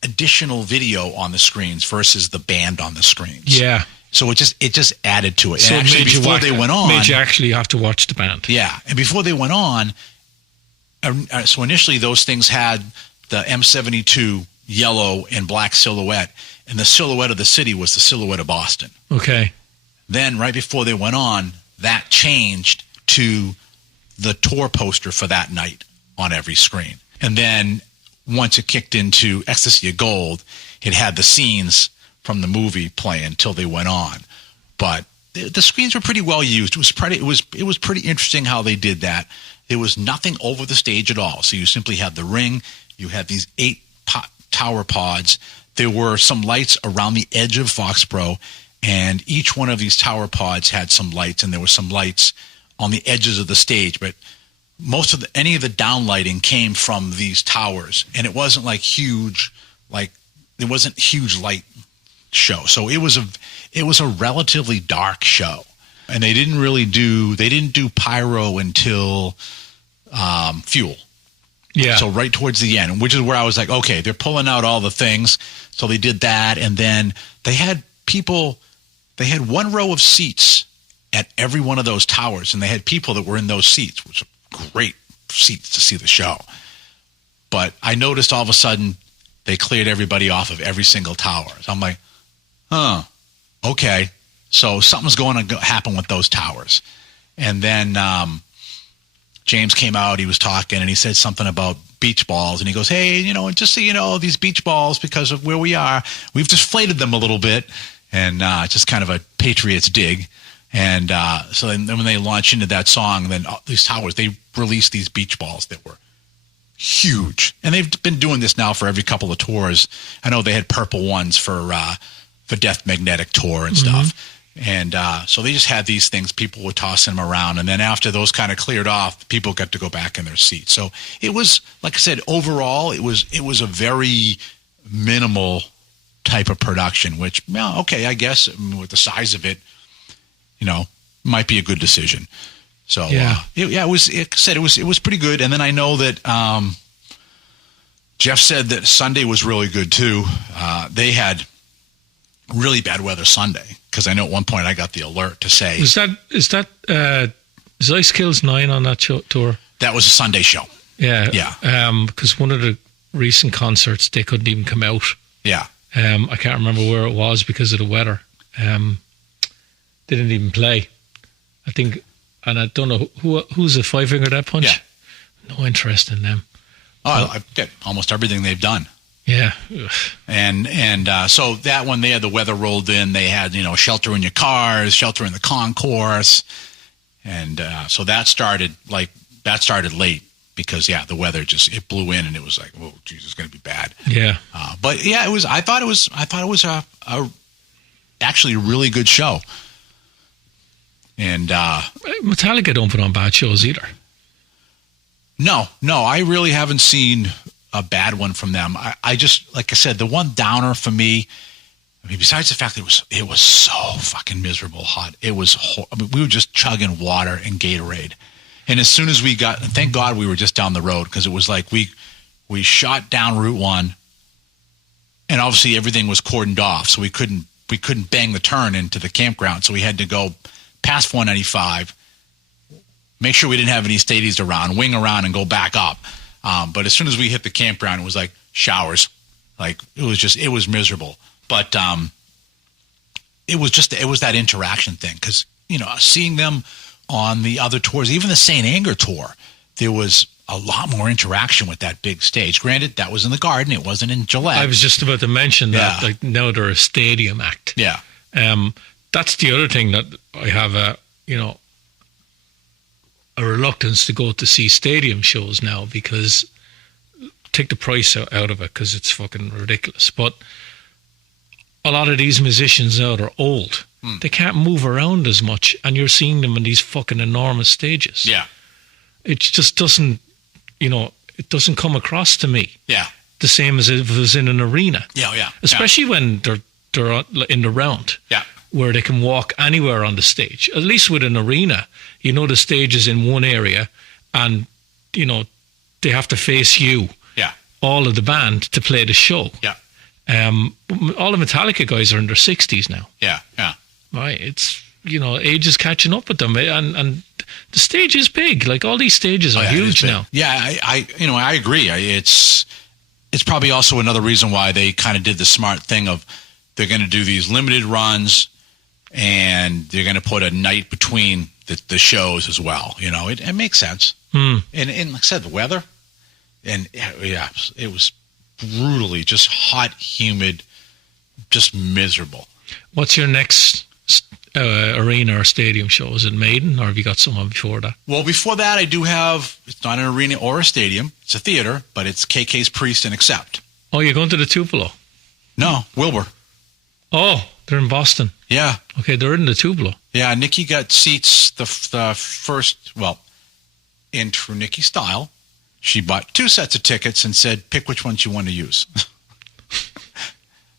additional video on the screens versus the band on the screens. Yeah. So it just added to it. So and actually, before they went on, made you actually have to watch the band. Yeah, and before they went on, so initially those things had the M72 yellow and black silhouette, and the silhouette of the city was the silhouette of Boston. Okay. Then right before they went on, that changed to the tour poster for that night on every screen, and then once it kicked into Ecstasy of Gold, it had the scenes from the movie playing till they went on. But the screens were pretty well used. It was pretty interesting how they did that. There was nothing over the stage at all. So you simply had the ring. You had these 8 tower pods. There were some lights around the edge of Foxborough, and each one of these tower pods had some lights, and there were some lights on the edges of the stage. But most of any of the downlighting came from these towers, and it wasn't like huge, there wasn't huge light show. So it was a relatively dark show, and they didn't do pyro until Fuel. Yeah. So right towards the end, which is where I was like, okay, they're pulling out all the things. So they did that, and then they had one row of seats at every one of those towers, and they had people that were in those seats, which great seats to see the show. But I noticed all of a sudden they cleared everybody off of every single tower. So I'm like, okay. So something's going to happen with those towers. And then James came out, he was talking, and he said something about beach balls. And he goes, hey, just so you know, these beach balls, because of where we are, we've deflated them a little bit. And just kind of a Patriots dig. And so then when they launch into that song, then these towers, they released these beach balls that were huge. And they've been doing this now for every couple of tours. I know they had purple ones for Death Magnetic Tour and stuff. And so they just had these things. People were tossing them around. And then after those kind of cleared off, people got to go back in their seats. So it was, like I said, overall, it was a very minimal type of production, which, well, okay, I guess with the size of it, might be a good decision. So it was pretty good. And then I know that Jeff said that Sunday was really good too. They had really bad weather Sunday, because I know at one point I got the alert to say, is Ice Kills 9 on that tour? That was a Sunday show. Yeah. Because one of the recent concerts, they couldn't even come out. Yeah. I can't remember where it was because of the weather. They didn't even play, I think, and I don't know who's the Five Finger Death Punch. Yeah. No interest in them. Oh, I get almost everything they've done. Yeah. And so that one there, the weather rolled in. They had Shelter in Your Cars, Shelter in the Concourse, and so that started late because the weather it blew in, and it was like, oh, geez, it's going to be bad. Yeah. But yeah, it was. I thought it was a actually a really good show. And Metallica don't put on bad shows either. No, I really haven't seen a bad one from them. I just, like I said, the one downer for me I mean, besides the fact that it was so fucking miserable hot. It was. I mean, we were just chugging water and Gatorade, and as soon as we got, thank God we were just down the road, because it was like we shot down Route 1, and obviously everything was cordoned off, so we couldn't bang the turn into the campground, so we had to go past 495, make sure we didn't have any stadies around, wing around, and go back up. But as soon as we hit the campground, it was like showers. Like, it was miserable. But it was that interaction thing, because, seeing them on the other tours, even the St. Anger tour, there was a lot more interaction with that big stage. Granted, that was in the Garden. It wasn't in Gillette. I was just about to mention that. Like, now they're a stadium act. Yeah. That's the other thing that I have a reluctance to go to see stadium shows now, because take the price out of it, because it's fucking ridiculous. But a lot of these musicians now, they're old. They can't move around as much, and you're seeing them in these fucking enormous stages. Yeah. It just doesn't, it doesn't come across to me. Yeah. The same as if it was in an arena. Yeah, yeah. Especially when they're in the round. Yeah. Where they can walk anywhere on the stage. At least with an arena, the stage is in one area, and, they have to face you. Yeah. All of the band to play the show. Yeah. All the Metallica guys are in their 60s now. Yeah, yeah. Right, it's age is catching up with them, and the stage is big. Like, all these stages are huge now. Yeah, I agree. It's probably also another reason why they kind of did the smart thing of they're going to do these limited runs, and they're going to put a night between the shows as well. It makes sense. And like I said, the weather, and yeah, it was brutally just hot, humid, just miserable. What's your next arena or stadium show? Is it Maiden, or have you got someone before that? Well, before that, I do have, it's not an arena or a stadium. It's a theater, but it's KK's Priest and Accept. Oh, you're going to the Tupelo? No, Wilbur. Oh, they're in Boston. Yeah. Okay, they're in the Tupelo. Yeah, Nikki got seats the first, in true Nikki style. She bought 2 sets of tickets and said, pick which ones you want to use.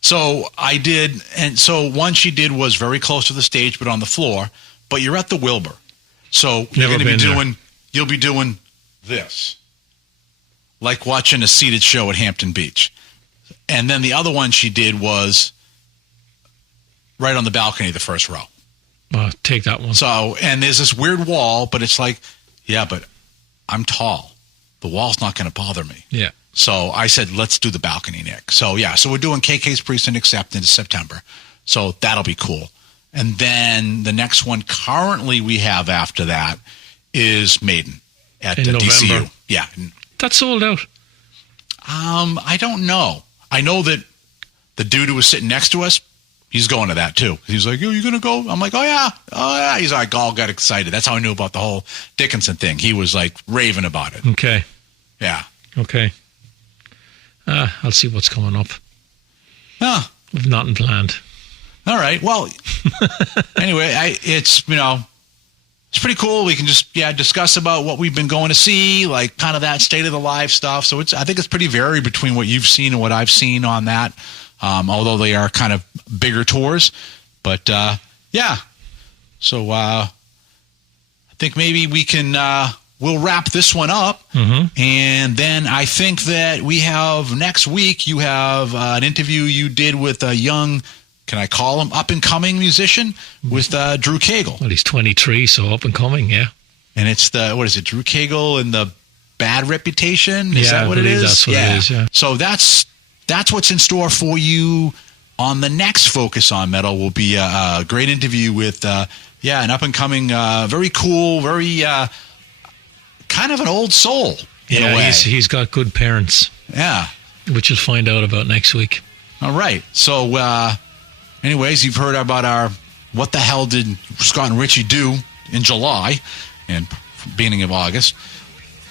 So I did, and so one she did was very close to the stage, but on the floor. But you're at the Wilbur, so you'll be doing this, like watching a seated show at Hampton Beach. And then the other one she did was right on the balcony, the first row. Take that one. So, and there's this weird wall, but it's like, yeah, but I'm tall. The wall's not going to bother me. Yeah. So I said, let's do the balcony, Nick. So, yeah, so we're doing KK's Priest and Accept in September. So that'll be cool. And then the next one currently we have after that is Maiden at the DCU. Yeah. That's sold out. I don't know. I know that the dude who was sitting next to us, he's going to that too. He's like, you going to go? I'm like, oh, yeah. He's like, all got excited. That's how I knew about the whole Dickinson thing. He was like raving about it. Okay. Yeah. Okay. I'll see what's coming up. We've nothing planned. All right. Well, anyway, it's pretty cool. We can just discuss about what we've been going to see, like kind of that state of the live stuff. So I think it's pretty varied between what you've seen and what I've seen on that. Although they are kind of bigger tours, but yeah. So I think maybe we can we'll wrap this one up, and then I think that we have next week. You have an interview you did with a young, can I call him up and coming musician, with Drew Cagle. Well, he's 23, so up and coming, yeah. And it's what is it? Drew Cagle and the Bad Reputation. Is that what it is? That's what it is. Yeah. So that's what's in store for you on the next Focus on Metal. Will be a great interview with an up and coming, very cool, very kind of an old soul in a way. He's got good parents. Yeah. Which you'll find out about next week. All right. So anyways, you've heard about our What the Hell Did Scott and Richie Do in July and beginning of August,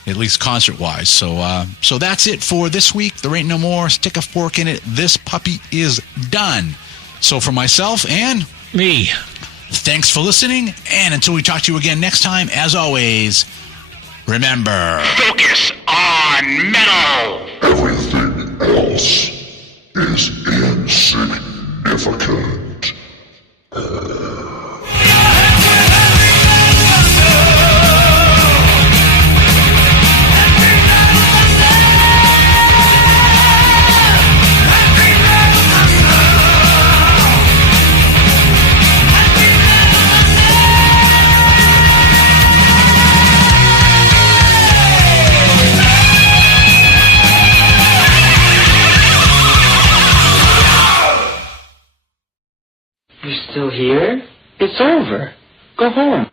at least concert-wise. So that's it for this week. There ain't no more. Stick a fork in it. This puppy is done. So for myself and me, thanks for listening. And until we talk to you again next time, as always, remember, focus on metal. Everything else is insignificant. suffocant. You're still here? It's over. Go home.